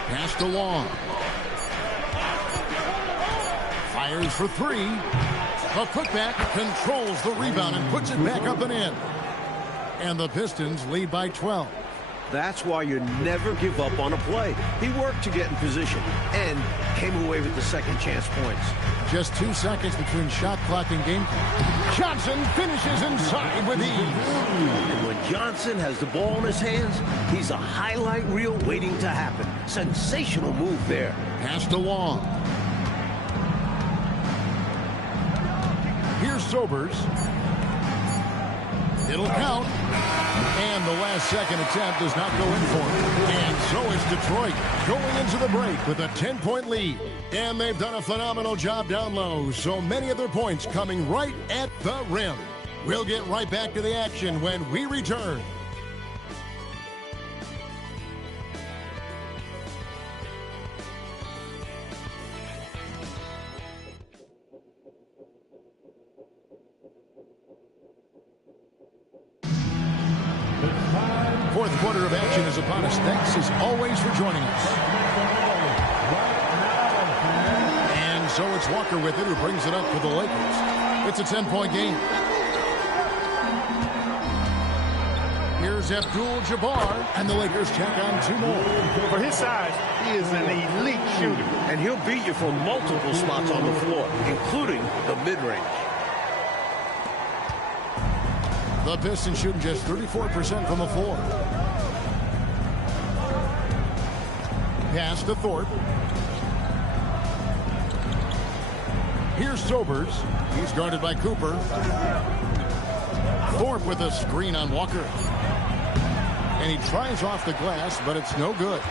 Pass to Long. Fires for 3. A putback controls the rebound and puts it back up and in. And the Pistons lead by 12. That's why you never give up on a play. He worked to get in position and came away with the second chance points. Just 2 seconds between shot clock and game clock. Johnson finishes inside with ease. And when Johnson has the ball in his hands, he's a highlight reel waiting to happen. Sensational move there. Pass to Long. Here's Sobers. It'll count. And the last second attempt does not go in for it. And so is Detroit going into the break with a 10-point lead. And they've done a phenomenal job down low. So many of their points coming right at the rim. We'll get right back to the action when we return. Fourth quarter of action is upon us. Thanks as always for joining us. And so it's Walker with it who brings it up for the Lakers. It's a 10-point game. Here's Abdul-Jabbar, and the Lakers check on 2 more. For his size, he is an elite shooter. And he'll beat you from multiple spots on the floor, including the mid-range. The Pistons shooting just 34% from the floor. Pass to Thorpe. Here's Sobers. He's guarded by Cooper. Thorpe with a screen on Walker. And he tries off the glass, but it's no good.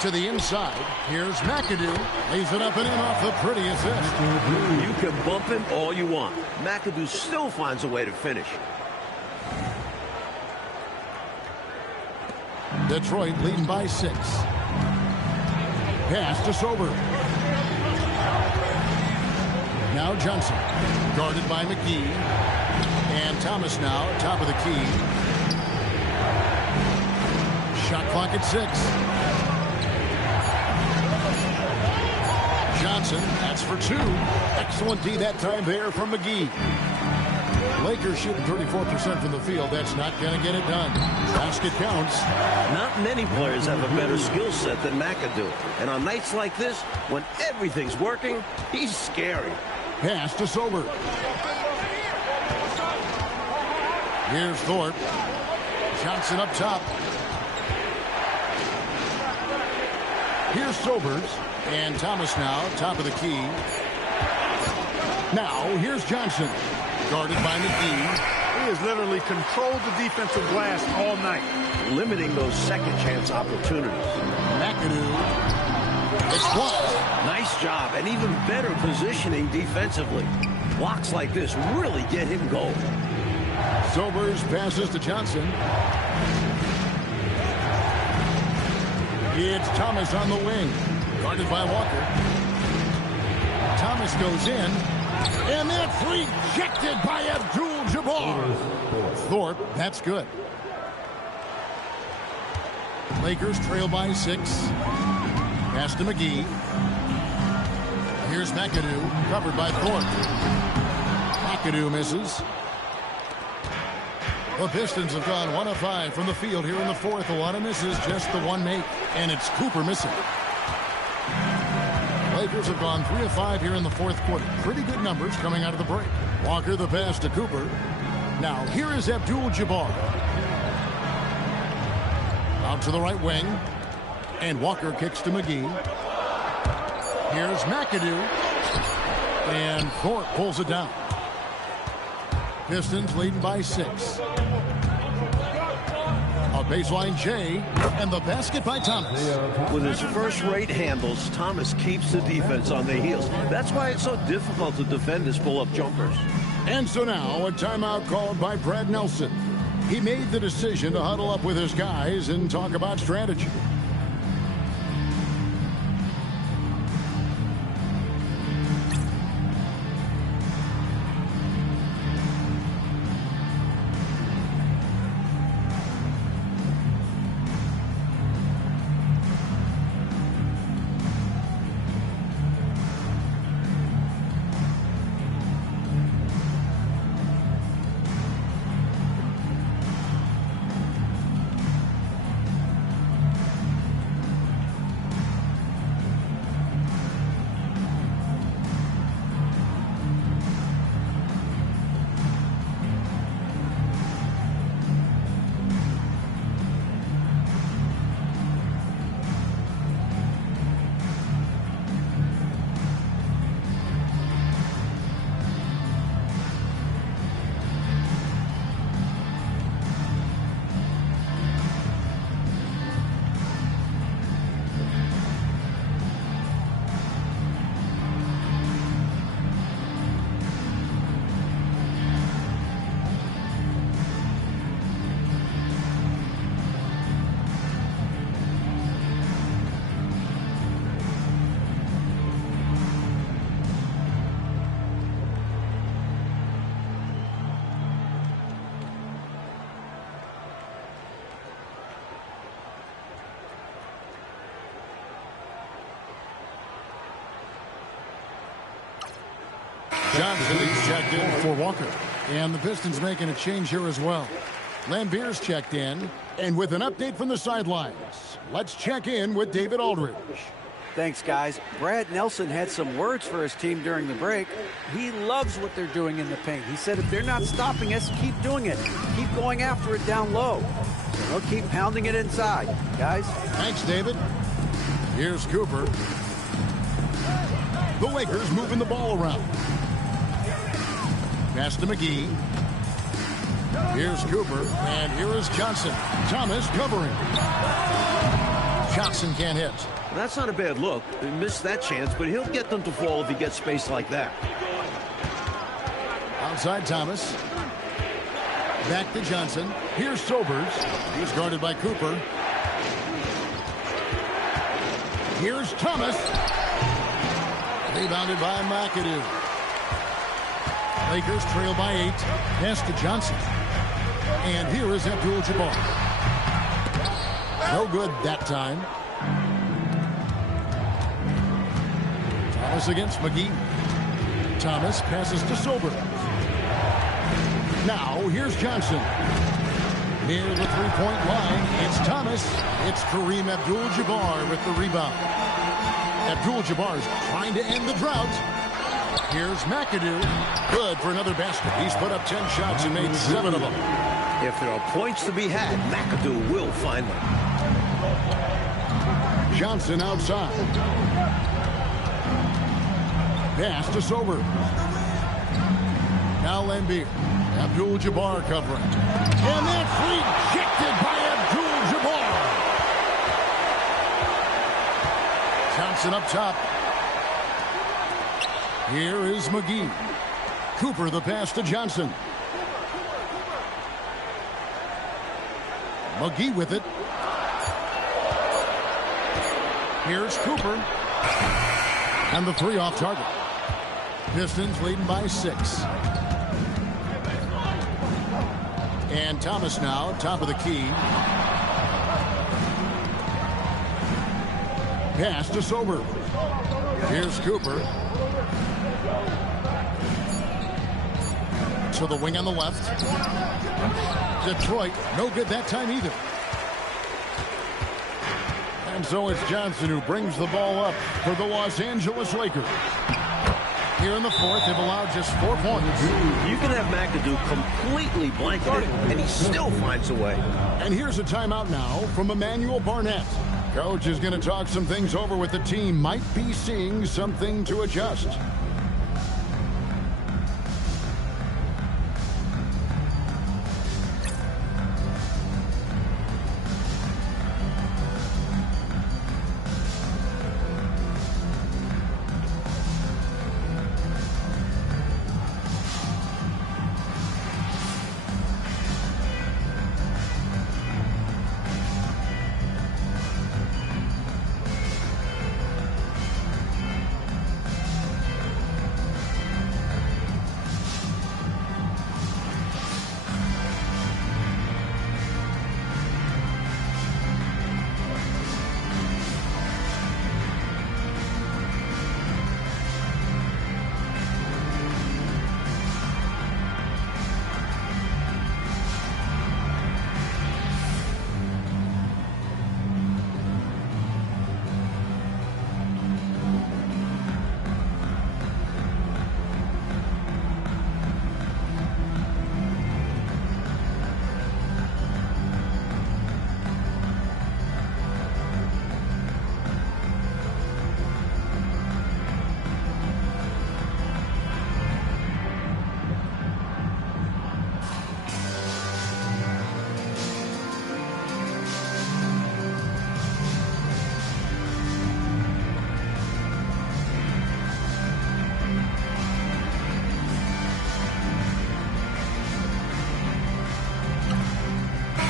To the inside, here's McAdoo. Lays it up and in off the pretty assist. You can bump him all you want. McAdoo still finds a way to finish. Detroit leading by 6. Pass to Sober. Now Johnson, guarded by McGee. And Thomas now, top of the key. Shot clock at 6. Johnson, that's for two. Excellent D that time there from McGee. Lakers shooting 34% from the field. That's not going to get it done. Basket counts. Not many players have a better skill set than McAdoo. And on nights like this, when everything's working, he's scary. Pass to Sober. Here's Thorpe. Johnson up top. Here's Sobers. And Thomas now, top of the key. Now, here's Johnson. Guarded by McGee. He has literally controlled the defensive glass all night. Limiting those second chance opportunities. McAdoo. It's blocked. Nice job, and even better positioning defensively. Blocks like this really get him going. Sobers passes to Johnson. It's Thomas on the wing. Guarded by Walker. Thomas goes in. And that's rejected by Abdul-Jabbar. Thorpe, that's good. Lakers trail by 6. Pass to McGee. Here's McAdoo, covered by Thorpe. McAdoo misses. The Pistons have gone 1 of 5 from the field here in the fourth. A lot of misses, just the one make. And it's Cooper missing. Lakers have gone 3 of 5 here in the fourth quarter. Pretty good numbers coming out of the break. Walker the pass to Cooper. Now here is Abdul-Jabbar. Out to the right wing. And Walker kicks to McGee. Here's McAdoo. And Thorpe pulls it down. Pistons leading by 6. A baseline J, and the basket by Thomas. With his first-rate handles, Thomas keeps the defense on their heels. That's why it's so difficult to defend his pull-up jumpers. And so now a timeout called by Brad Nelson. He made the decision to huddle up with his guys and talk about strategy. Johnson is checked in for Walker. And the Pistons making a change here as well. Lambier's checked in. And with an update from the sidelines, let's check in with David Aldridge. Thanks, guys. Brad Nelson had some words for his team during the break. He loves what they're doing in the paint. He said if they're not stopping us, keep doing it. Keep going after it down low. They'll keep pounding it inside, guys. Thanks, David. Here's Cooper. The Lakers moving the ball around. Pass to McGee. Here's Cooper, and here is Johnson. Thomas covering. Johnson can't hit. That's not a bad look. He missed that chance, but he'll get them to fall if he gets space like that. Outside Thomas. Back to Johnson. Here's Sobers. He's guarded by Cooper. Here's Thomas. Rebounded by McAdoo. Lakers trail by 8. Pass to Johnson. And here is Abdul-Jabbar. No good that time. Thomas against McGee. Thomas passes to Sober. Now, here's Johnson. Near the three-point line, it's Thomas. It's Kareem Abdul-Jabbar with the rebound. Abdul-Jabbar is trying to end the drought. Here's McAdoo. Good for another basket. He's put up 10 shots and made 7 of them. If there are points to be had, McAdoo will find them. Johnson outside. Pass to Sober. Now Lambeer. Abdul-Jabbar covering. And that's rejected by Abdul-Jabbar. Johnson up top. Here is McGee. Cooper the pass to Johnson. McGee with it. Here's Cooper. And the three off target. Pistons leading by 6. And Thomas now, top of the key. Pass to Sober. Here's Cooper. To the wing on the left. Detroit, no good that time either. And so it's Johnson who brings the ball up for the Los Angeles Lakers. Here in the fourth, they've allowed just 4 points. You can have McAdoo completely blanketed, and he still finds a way. And here's a timeout now from Emmanuel Barnett. Coach is going to talk some things over with the team. Might be seeing something to adjust.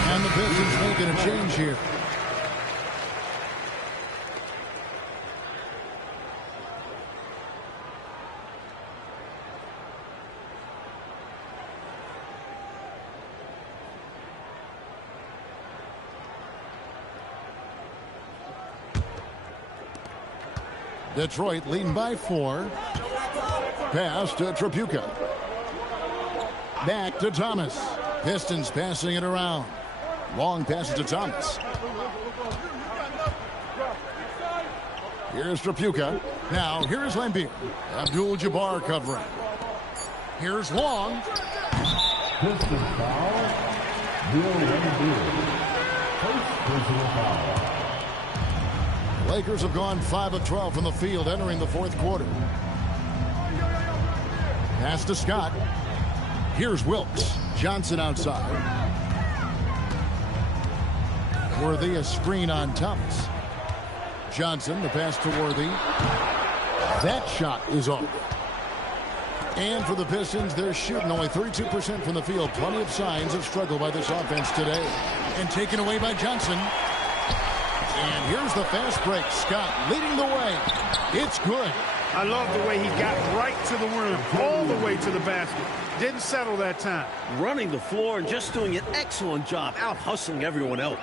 And the Pistons making a change here. Detroit leading by 4. Pass to Tripucka. Back to Thomas. Pistons passing it around. Long passes to Thomas. Here's Tripucka. Now here's Lambeer. Abdul-Jabbar covering. Here's Long. Pistons foul. Bill Lambeer. First personal foul. Lakers have gone 5 of 12 from the field entering the fourth quarter. Pass to Scott. Here's Wilkes. Johnson outside. Worthy, a screen on Thomas. Johnson, the pass to Worthy. That shot is off. And for the Pistons, they're shooting only 32% from the field. Plenty of signs of struggle by this offense today. And taken away by Johnson. And here's the fast break. Scott leading the way. It's good. I love the way he got right to the rim, all the way to the basket. Didn't settle that time. Running the floor and just doing an excellent job out hustling everyone else.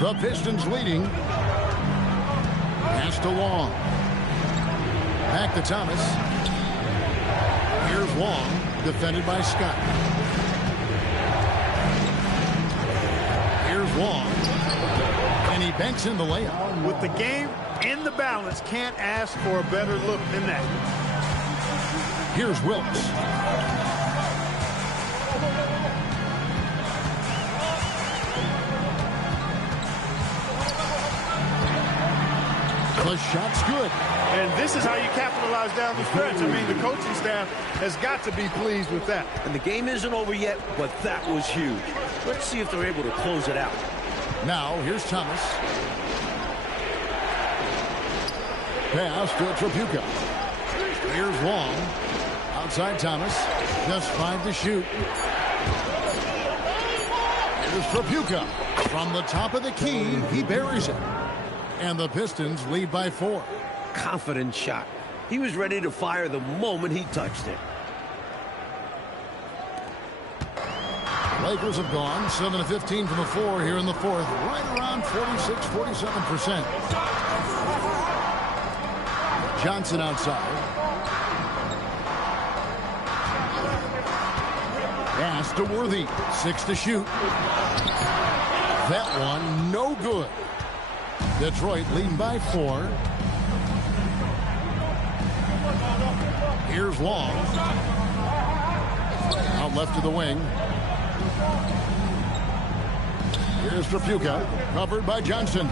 The Pistons leading. Pass to Long. Back to Thomas. Here's Long, defended by Scott. Here's Long. And he banks in the layup. With the game in the balance, can't ask for a better look than that. Here's Wilkes. The shot's good. And this is how you capitalize down the stretch. I mean, the coaching staff has got to be pleased with that. And the game isn't over yet, but that was huge. Let's see if they're able to close it out. Now, here's Thomas. Pass to Tripucka. Here's Long. Outside Thomas. Just 5 to shoot. Here's Tripucka. From the top of the key, he buries it. And the Pistons lead by 4. Confident shot. He was ready to fire the moment he touched it. Lakers have gone 7 of 15 from the floor here in the fourth. Right around 46-47%. Johnson outside. Pass to Worthy. 6 to shoot. That one no good. Detroit leading by 4. Here's Long. Out left to the wing. Here's Tripucka, covered by Johnson.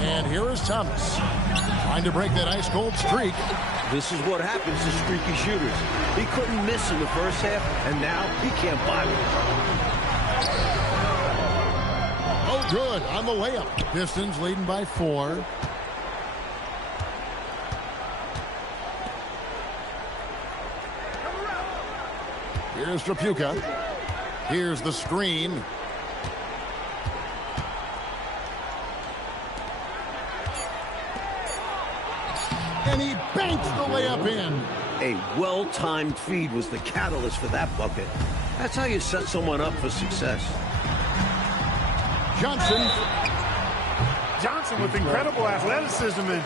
And here is Thomas, trying to break that ice-cold streak. This is what happens to streaky shooters. He couldn't miss in the first half, and now he can't buy one. Oh, good on the layup. Pistons leading by 4. Here's Tripucka. Here's the screen. And he banks the layup in. A well-timed feed was the catalyst for that bucket. That's how you set someone up for success. Johnson. Johnson with incredible athleticism and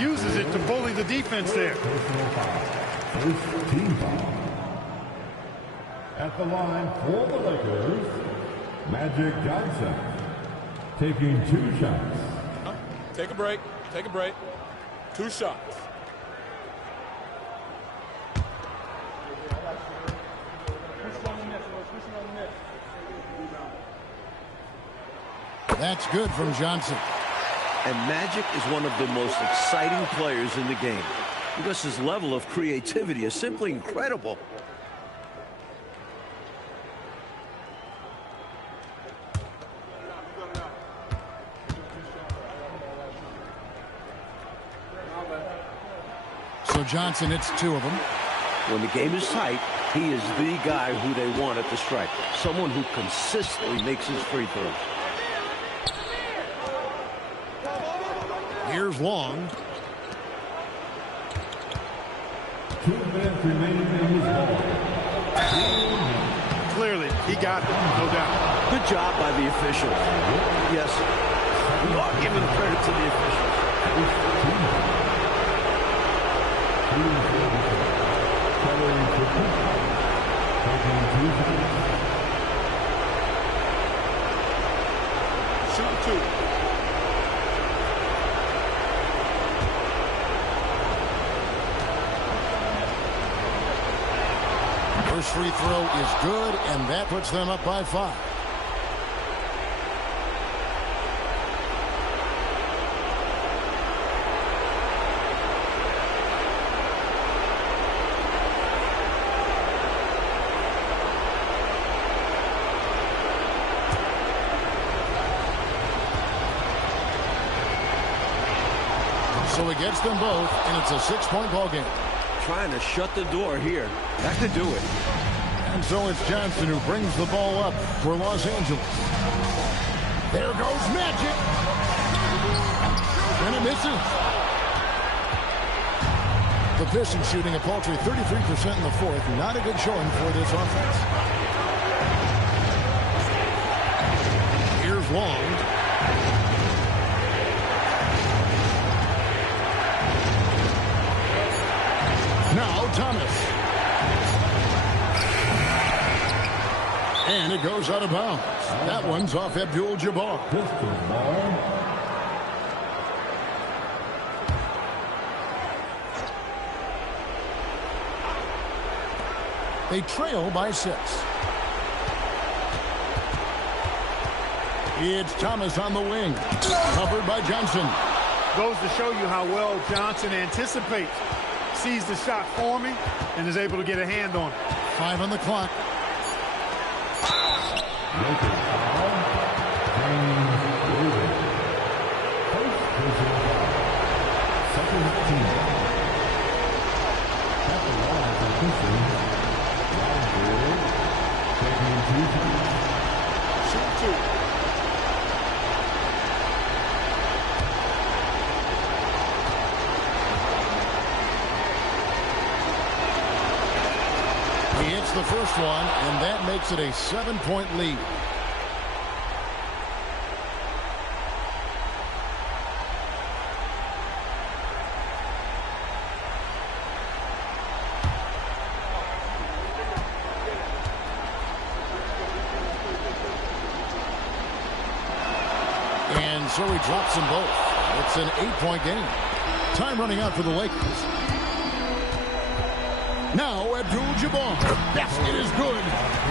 uses it to bully the defense there. First team foul. At the line for the Lakers, Magic Johnson taking 2 shots. Take a break. Take a break. 2 shots. That's good from Johnson. And Magic is one of the most exciting players in the game because his level of creativity is simply incredible. So Johnson hits 2 of them. When the game is tight, he is the guy who they want at the stripe. Someone who consistently makes his free throws. Here's Long. 2 minutes remaining in this ball. Clearly, he got it, no doubt. Good job by the officials. Yes, we are giving credit to the officials. Shoot 2. First free throw is good, and that puts them up by 5. So he gets them both, and it's a 6-point ball game. Trying to shut the door here. That could do it. And so it's Johnson who brings the ball up for Los Angeles. There goes Magic. And it misses. The Pistons shooting a paltry 33% in the fourth. Not a good showing for this offense. Here's Long. And it goes out of bounds. That one's off Abdul-Jabbar. Pistol ball. They trail by 6. It's Thomas on the wing. Covered by Johnson. Goes to show you how well Johnson anticipates. Sees the shot forming and is able to get a hand on it. 5 on the clock. Local foul. James Davis. First personal foul. Second team. At the line for Pistons. Roger. Taking 2 times. Shoot 2. He hits the first one, and that makes it a 7-point lead. And so he drops them both. It's an 8-point game. Time running out for the Lakers. Now Abdul-Jabbar. Basket is good.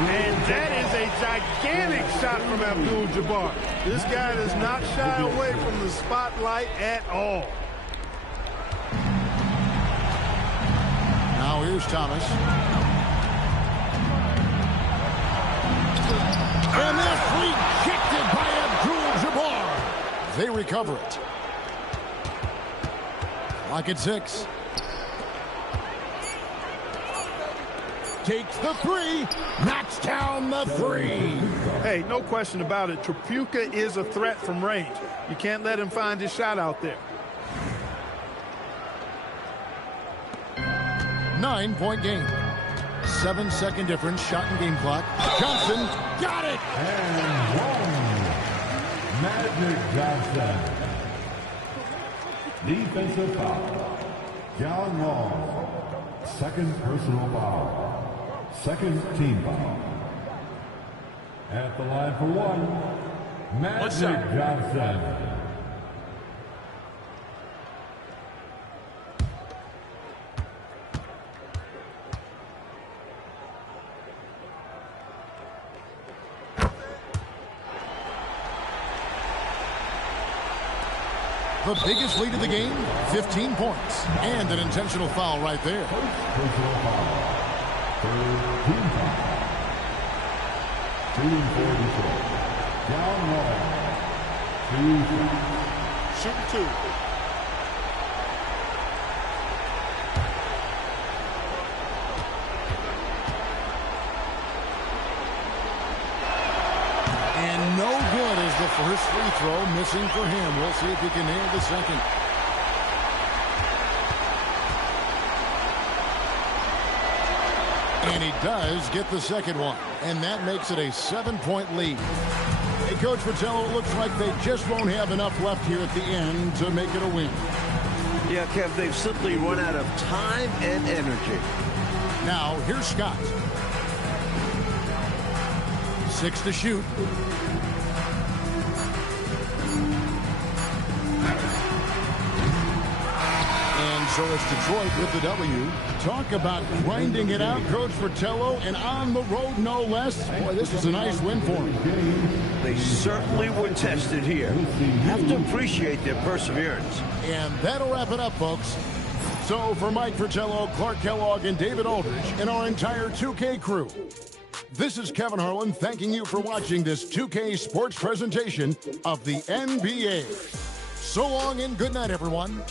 And that is a gigantic shot from Abdul-Jabbar. This guy does not shy away from the spotlight at all. Now here's Thomas. And that's rejected by Abdul-Jabbar. They recover it. Clock at 6. Takes the 3, knocks down the 3. Hey, no question about it. Tripucka is a threat from range. You can't let him find his shot out there. 9-point game. 7-second difference, shot and game clock. Johnson got it. And one. Magic Johnson. Defensive foul. John Wall. Second personal foul. Second team foul. At the line for 1, Magic Johnson. The biggest lead of the game, 15 points. And an intentional foul right there. Personal foul. Third team foul. 2 for Detroit. John Wall. 2 fouls. Shoot 2. And no good is the first free throw, missing for him. We'll see if he can nail the second. And he does get the second one. And that makes it a 7-point lead. Hey, Coach Patel, it looks like they just won't have enough left here at the end to make it a win. Yeah, Kev, they've simply run out of time and energy. Now, here's Scott. 6 to shoot. And so it's Detroit with the W. Talk about grinding it out, Coach Fratello, and on the road, no less. Boy, this is a nice win for them. They certainly were tested here. Have to appreciate their perseverance. And that'll wrap it up, folks. So for Mike Fratello, Clark Kellogg, and David Aldridge, and our entire 2K crew, this is Kevin Harlan thanking you for watching this 2K Sports presentation of the NBA. So long and good night, everyone.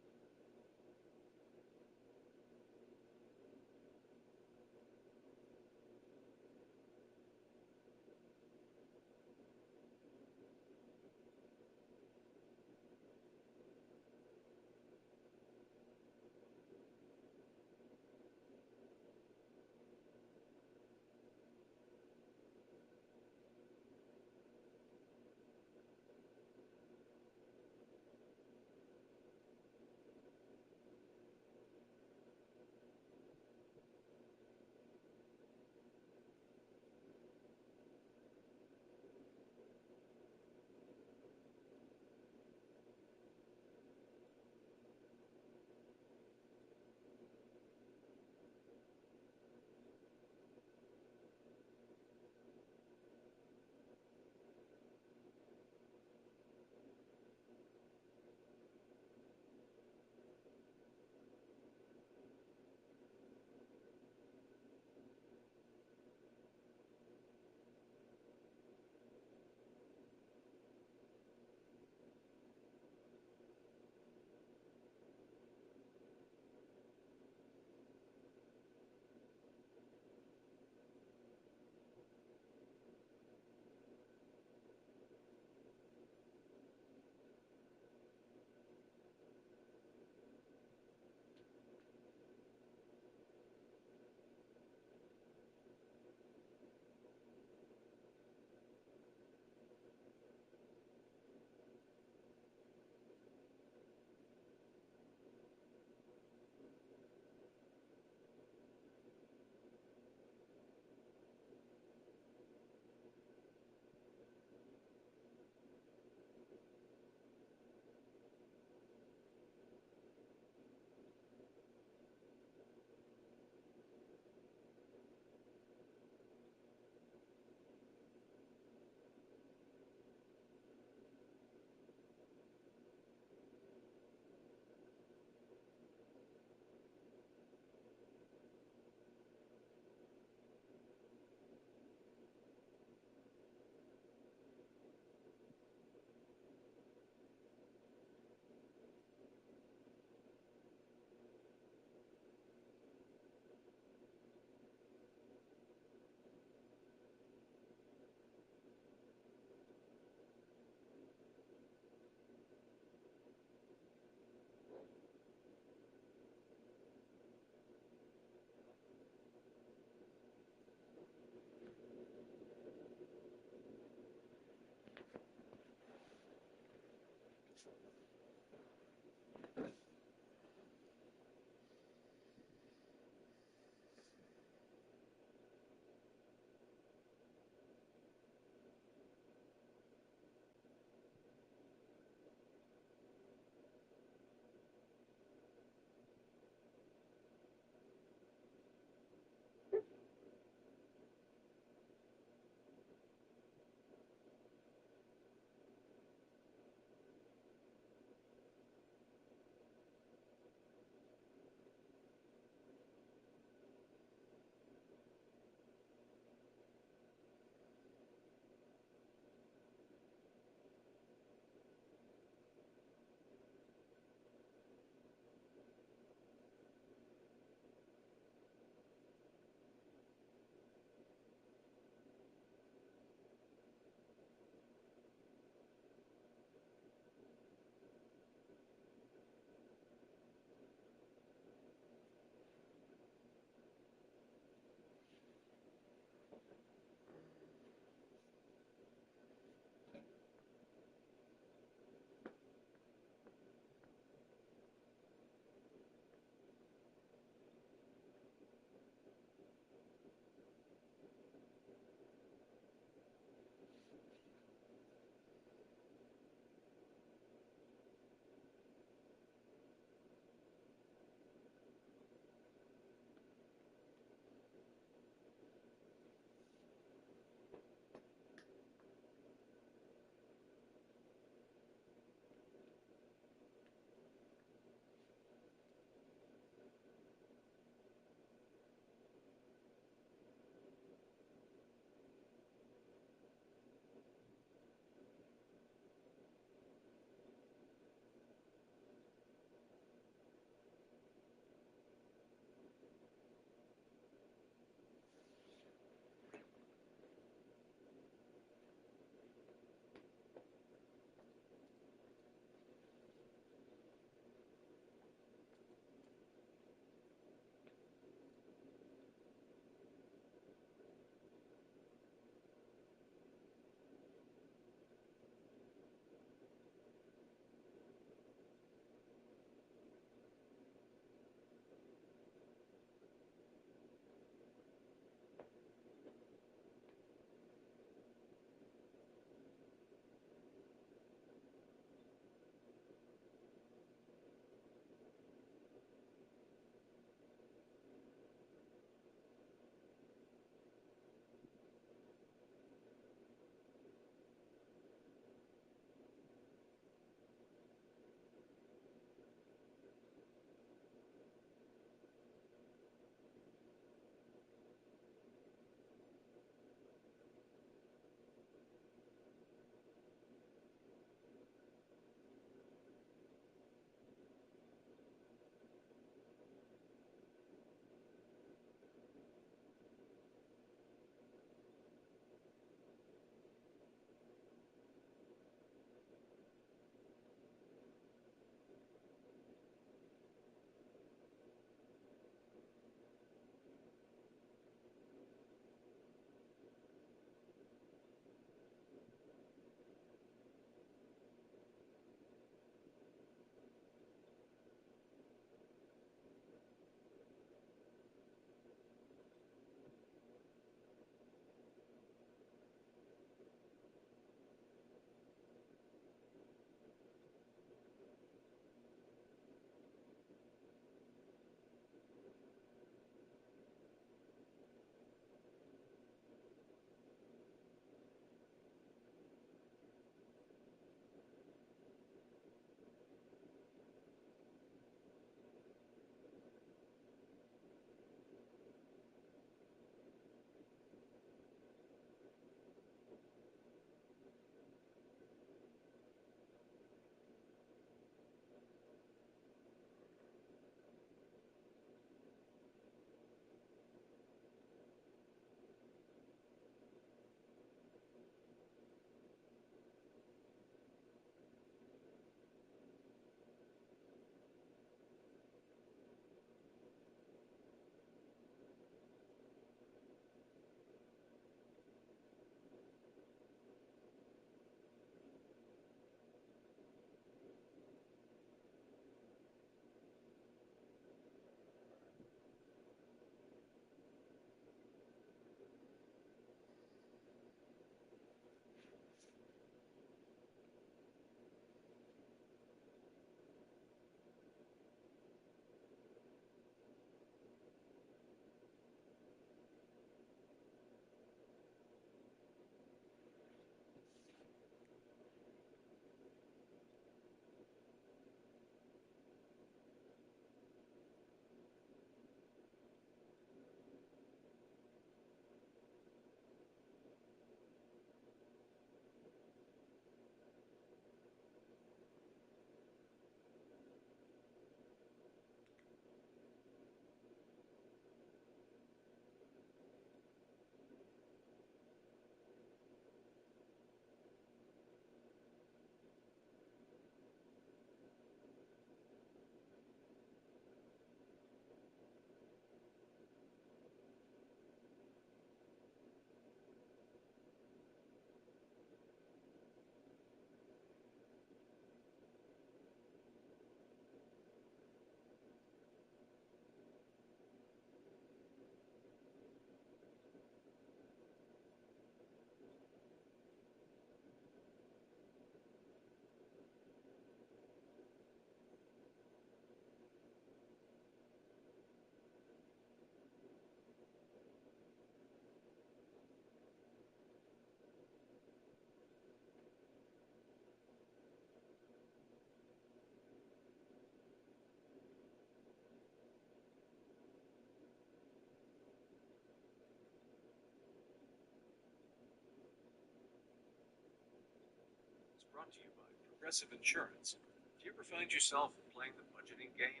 brought to you by Progressive Insurance. Do you ever find yourself playing the budgeting game?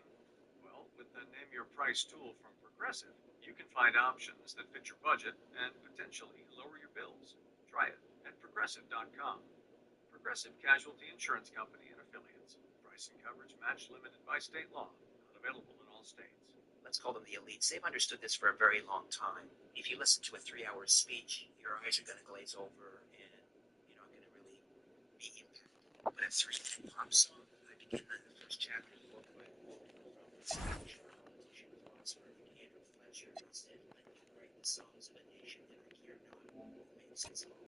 Well, with the Name Your Price tool from Progressive, you can find options that fit your budget and potentially lower your bills. Try it at Progressive.com. Progressive Casualty Insurance Company and Affiliates. Price and coverage match limited by state law. Not available in all states. Let's call them the elites. They've understood this for a very long time. If you listen to a 3-hour speech, your eyes are going to glaze over and you're not going to really be impacted. But at first pop song, I began the first chapter of the book by politician philosopher Andrew Fletcher. Instead, let me write the songs of a nation that I care not who makes its own.